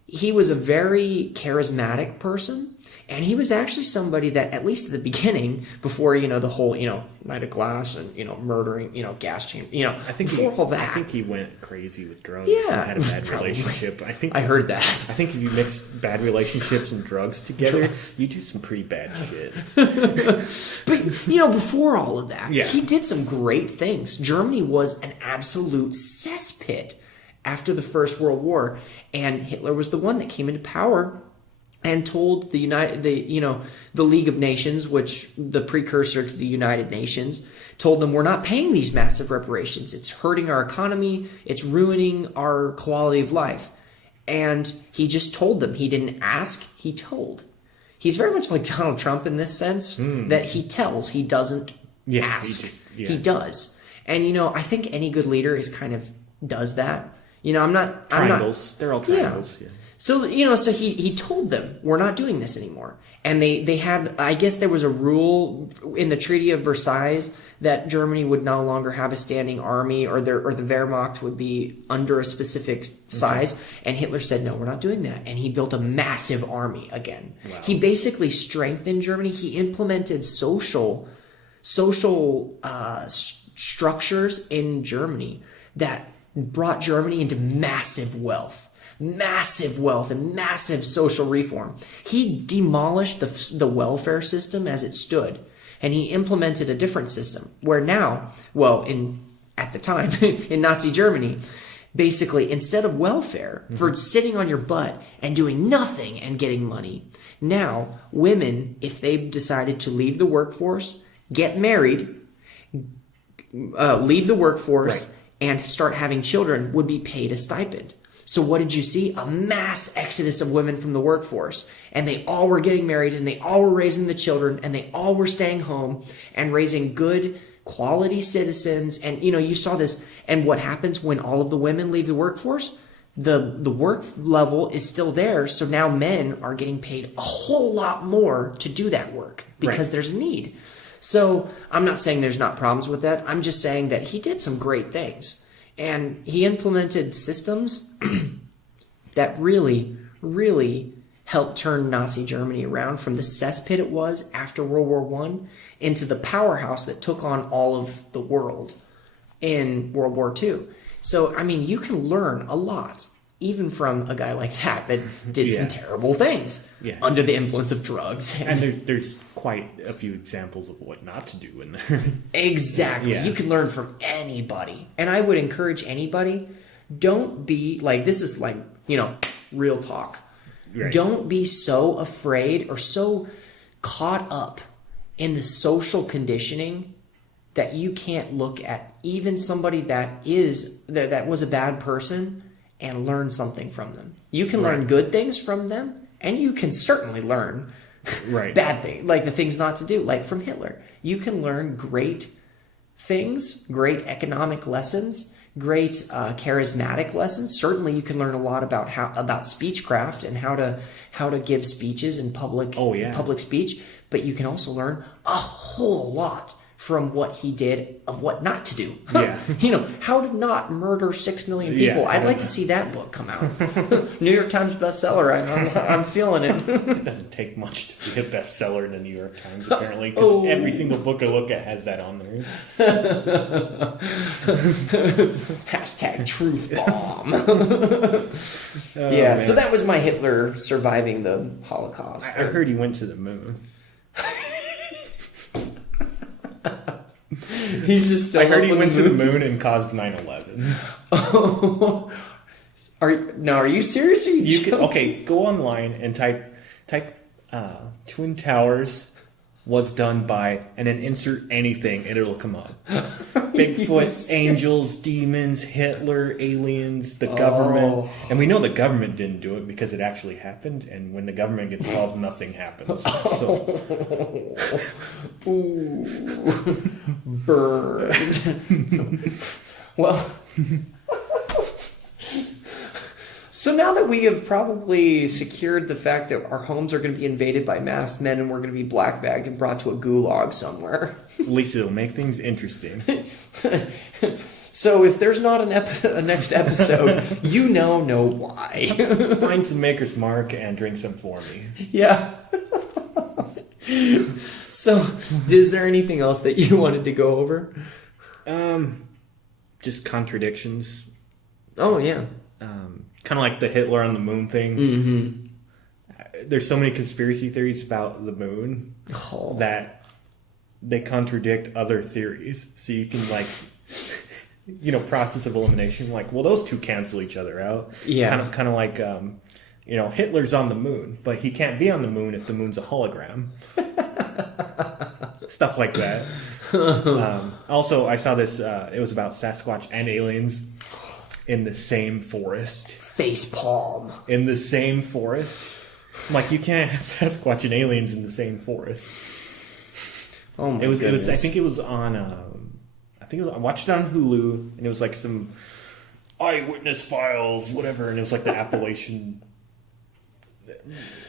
he was a very charismatic person. And he was actually somebody that, at least at the beginning, before, the whole, Night of Glass and, murdering, gas chamber, I think before all that. I think he went crazy with drugs and had a bad relationship. I heard that. I think if you mix bad relationships and drugs together, you do some pretty bad shit. But, before all of that, he did some great things. Germany was an absolute cesspit after the First World War. And Hitler was the one that came into power and told the League of Nations, which the precursor to the United Nations, told them, we're not paying these massive reparations. It's hurting our economy. It's ruining our quality of life. And he just told them. He didn't ask. He told. He's very much like Donald Trump in this sense, that he tells. He doesn't ask. He does. And, I think any good leader is kind of does that. Triangles. They're all triangles. Yeah. So, so he told them, we're not doing this anymore. And they had, I guess there was a rule in the Treaty of Versailles that Germany would no longer have a standing army, or the Wehrmacht would be under a specific size. Okay. And Hitler said, no, we're not doing that. And he built a massive army again. Wow. He basically strengthened Germany. He implemented social structures in Germany that brought Germany into massive wealth and massive social reform. He demolished the welfare system as it stood, and he implemented a different system where now, at the time, in Nazi Germany, basically instead of welfare for sitting on your butt and doing nothing and getting money, now women, if they decided to leave the workforce, get married, leave the workforce, and start having children, would be paid a stipend. So what did you see? A mass exodus of women from the workforce. And they all were getting married, and they all were raising the children, and they all were staying home and raising good quality citizens. And, you saw this. And what happens when all of the women leave the workforce? the work level is still there, so now men are getting paid a whole lot more to do that work because there's a need. So I'm not saying there's not problems with that. I'm just saying that he did some great things. And he implemented systems that really, really helped turn Nazi Germany around from the cesspit it was after World War I into the powerhouse that took on all of the world in World War II. So, I mean, you can learn a lot, even from a guy like that did some terrible things under the influence of drugs. And there's quite a few examples of what not to do in there. Exactly. Yeah. You can learn from anybody. And I would encourage anybody, don't be, like, this is like, real talk. Right. Don't be so afraid or so caught up in the social conditioning that you can't look at even somebody that was a bad person and learn something from them. You can learn good things from them, and you can certainly learn bad things, like the things not to do, like from Hitler. You can learn great things, great economic lessons, great charismatic lessons. Certainly you can learn a lot about speechcraft and how to give speeches in public speech, but you can also learn a whole lot from what he did of what not to do. Yeah. How to not murder 6 million people. I'd like to see that book come out. New York Times bestseller. I'm feeling it. It doesn't take much to be a bestseller in the New York Times, apparently, because every single book I look at has that on there. Hashtag truth bomb. Man. So that was my Hitler surviving the Holocaust. I heard he went to the moon. He's just still I heard he up on went to the moon and caused 9/11. Oh, are you serious? Are you Okay, go online and type Twin Towers was done by, and then insert anything and it'll come up. Bigfoot, angels, demons, Hitler, aliens, the government. And we know the government didn't do it because it actually happened, and when the government gets involved, nothing happens. So. Ooh. Burned. Well, so now that we have probably secured the fact that our homes are going to be invaded by masked men and we're going to be black bagged and brought to a gulag somewhere. At least it'll make things interesting. So if there's not a next episode, you know why. Find some Maker's Mark and drink some for me. Yeah. So, is there anything else that you wanted to go over? Just contradictions. Oh, yeah. Kind of like the Hitler on the moon thing. Mm-hmm. There's so many conspiracy theories about the moon that they contradict other theories. So you can, process of elimination. Like, well, those two cancel each other out. Yeah. Kind of like, Hitler's on the moon, but he can't be on the moon if the moon's a hologram. Stuff like that. Also, I saw this. It was about Sasquatch and aliens in the same forest. Face palm. In the same forest. I'm like, you can't have Sasquatch and aliens in the same forest. Oh my goodness. I think it was on. I watched it on Hulu, and it was like some eyewitness files, whatever, and it was like the Appalachian.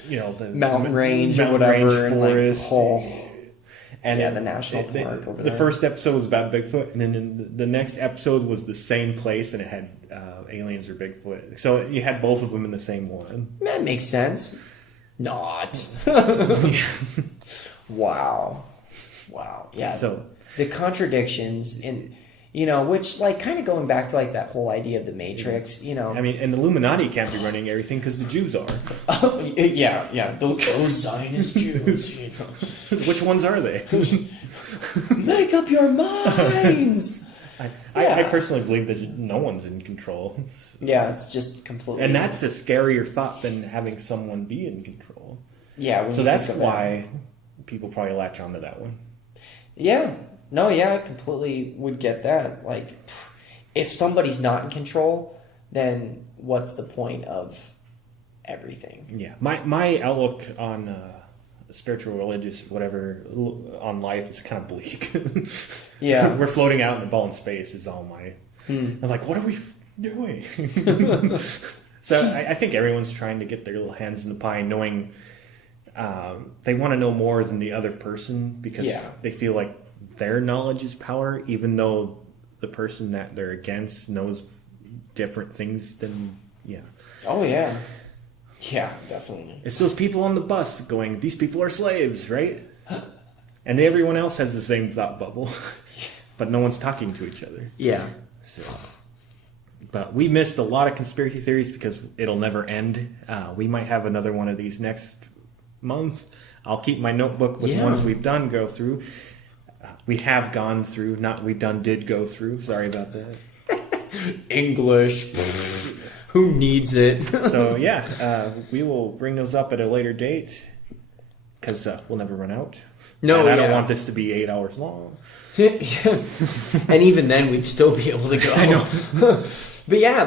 The mountain range or whatever, forest. And the national park over there. The first episode was about Bigfoot, and then the next episode was the same place, and it had aliens or Bigfoot. So you had both of them in the same one. That makes sense. Not. Wow. Yeah. So the contradictions in, which kind of going back to that whole idea of the Matrix, I mean, and the Illuminati can't be running everything because the Jews are. Yeah. Those Zionist Jews. Which ones are they? Make up your minds. I personally believe that no one's in control. Yeah, it's just completely. And that's a scarier thought than having someone be in control. Yeah. So that's why people probably latch onto that one. Yeah. No, yeah, I completely would get that. If somebody's not in control, then what's the point of everything? Yeah. My outlook on spiritual, religious, whatever, on life is kind of bleak. Yeah. We're floating out in a ball in space is all my... I'm like, what are we doing? So I think everyone's trying to get their little hands in the pie, knowing they want to know more than the other person because they feel like their knowledge is power, even though the person that they're against knows different things than, Oh, yeah. Yeah, definitely. It's those people on the bus going, these people are slaves, right? And everyone else has the same thought bubble, but no one's talking to each other. Yeah. So, but we missed a lot of conspiracy theories because it'll never end. We might have another one of these next month. I'll keep my notebook with ones we've done go through. We have gone through, not we did go through. Sorry about that. English. Who needs it? So, we will bring those up at a later date because we'll never run out. No, and I don't want this to be 8 hours long. And even then, we'd still be able to go. I know. But yeah,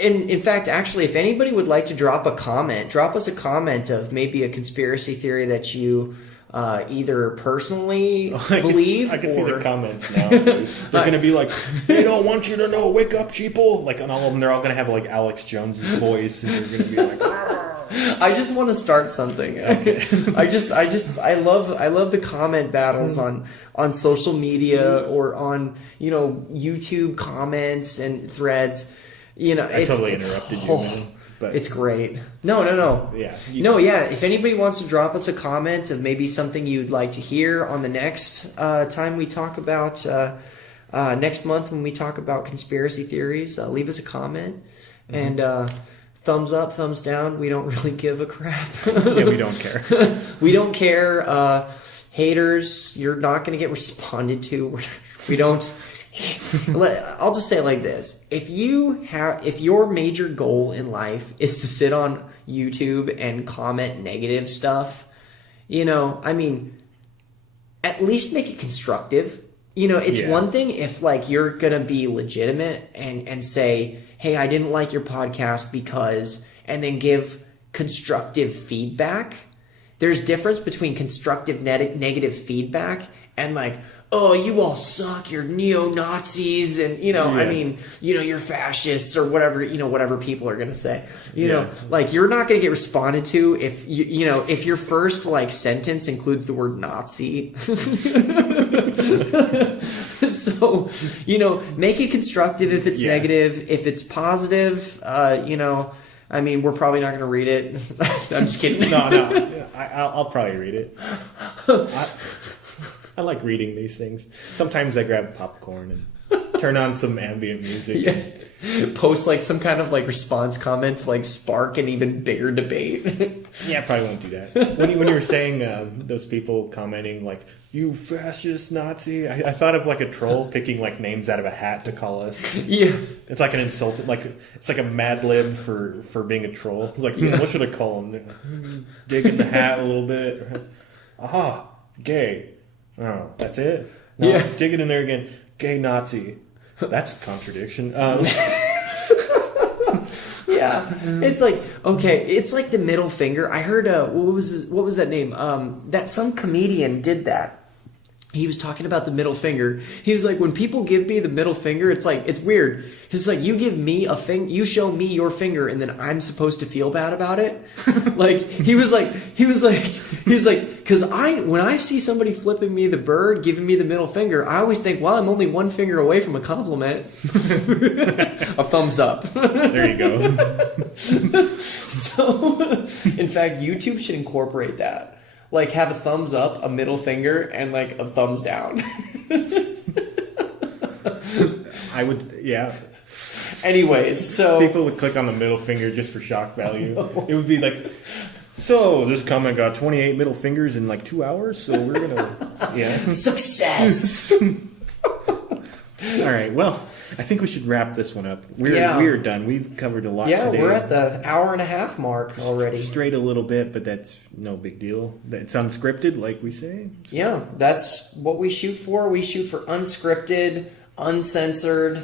in fact, actually, if anybody would like to drop us a comment of maybe a conspiracy theory that you either personally believe. I can see the comments now. They're going to be like, they don't want you to know, wake up, sheeple. Like on all of them, they're all going to have like Alex Jones's voice, and they're going to be like, I just want to start something. Okay. I love the comment battles on social media or on YouTube comments and threads. I totally interrupted you, man. But it's great. No. Yeah. If anybody wants to drop us a comment of maybe something you'd like to hear on the next time we talk about next month when we talk about conspiracy theories, leave us a comment and thumbs up, thumbs down. We don't really give a crap. Yeah, we don't care. We don't care. Haters, you're not going to get responded to. We don't. I'll just say it like this: if your major goal in life is to sit on YouTube and comment negative stuff, at least make it constructive. It's one thing if you're gonna be legitimate and say, hey, I didn't like your podcast because, and then give constructive feedback. There's difference between constructive negative feedback and oh, you all suck, you're neo-Nazis, and, you're fascists, or whatever people are going to say. You're not going to get responded to if, if your first, sentence includes the word Nazi. So, make it constructive if it's negative. If it's positive, we're probably not going to read it. I'm just kidding. No. I'll probably read it. I like reading these things. Sometimes I grab popcorn and turn on some ambient music. Yeah. Post some kind of response comment to spark an even bigger debate. Yeah, I probably won't do that. When you were saying those people commenting you fascist Nazi, I thought of a troll picking names out of a hat to call us. Yeah. It's an insult. It's a Mad Lib for being a troll. It's what should I call him? Dig in the hat a little bit. Aha, gay. Oh, that's it? No, yeah. Dig it in there again. Gay Nazi. That's a contradiction. Yeah. It's okay, it's the middle finger. I heard, what was that name? That some comedian did that. He was talking about the middle finger. He was when people give me the middle finger, it's it's weird. He's you give me a you show me your finger, and then I'm supposed to feel bad about it. He was because when I see somebody flipping me the bird, giving me the middle finger, I always think, well, I'm only one finger away from a compliment. A thumbs up. There you go. So, in fact, YouTube should incorporate that. Have a thumbs up, a middle finger, and a thumbs down. I would, yeah. Anyways, so people would click on the middle finger just for shock value. It would be so this comment got 28 middle fingers in 2 hours, so we're gonna, success. All right, well, I think we should wrap this one up. We're done. We've covered a lot today. Yeah, we're at the hour and a half mark already. Strayed a little bit, but that's no big deal. It's unscripted, like we say. Yeah, that's what we shoot for. We shoot for unscripted, uncensored,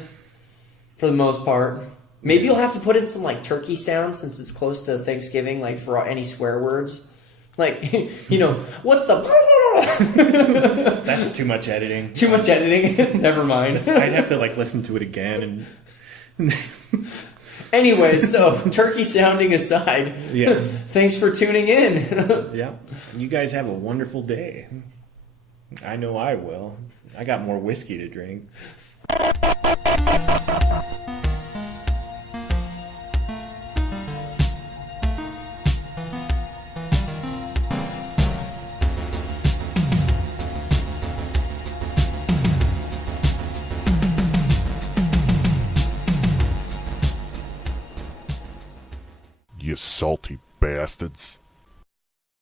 for the most part. Maybe you'll have to put in some turkey sounds since it's close to Thanksgiving, for any swear words. What's the... That's too much editing. Too much editing? Never mind. I'd have to listen to it again Anyway, so turkey sounding aside, Yeah. thanks for tuning in. Yeah. You guys have a wonderful day. I know I will. I got more whiskey to drink. You salty bastards.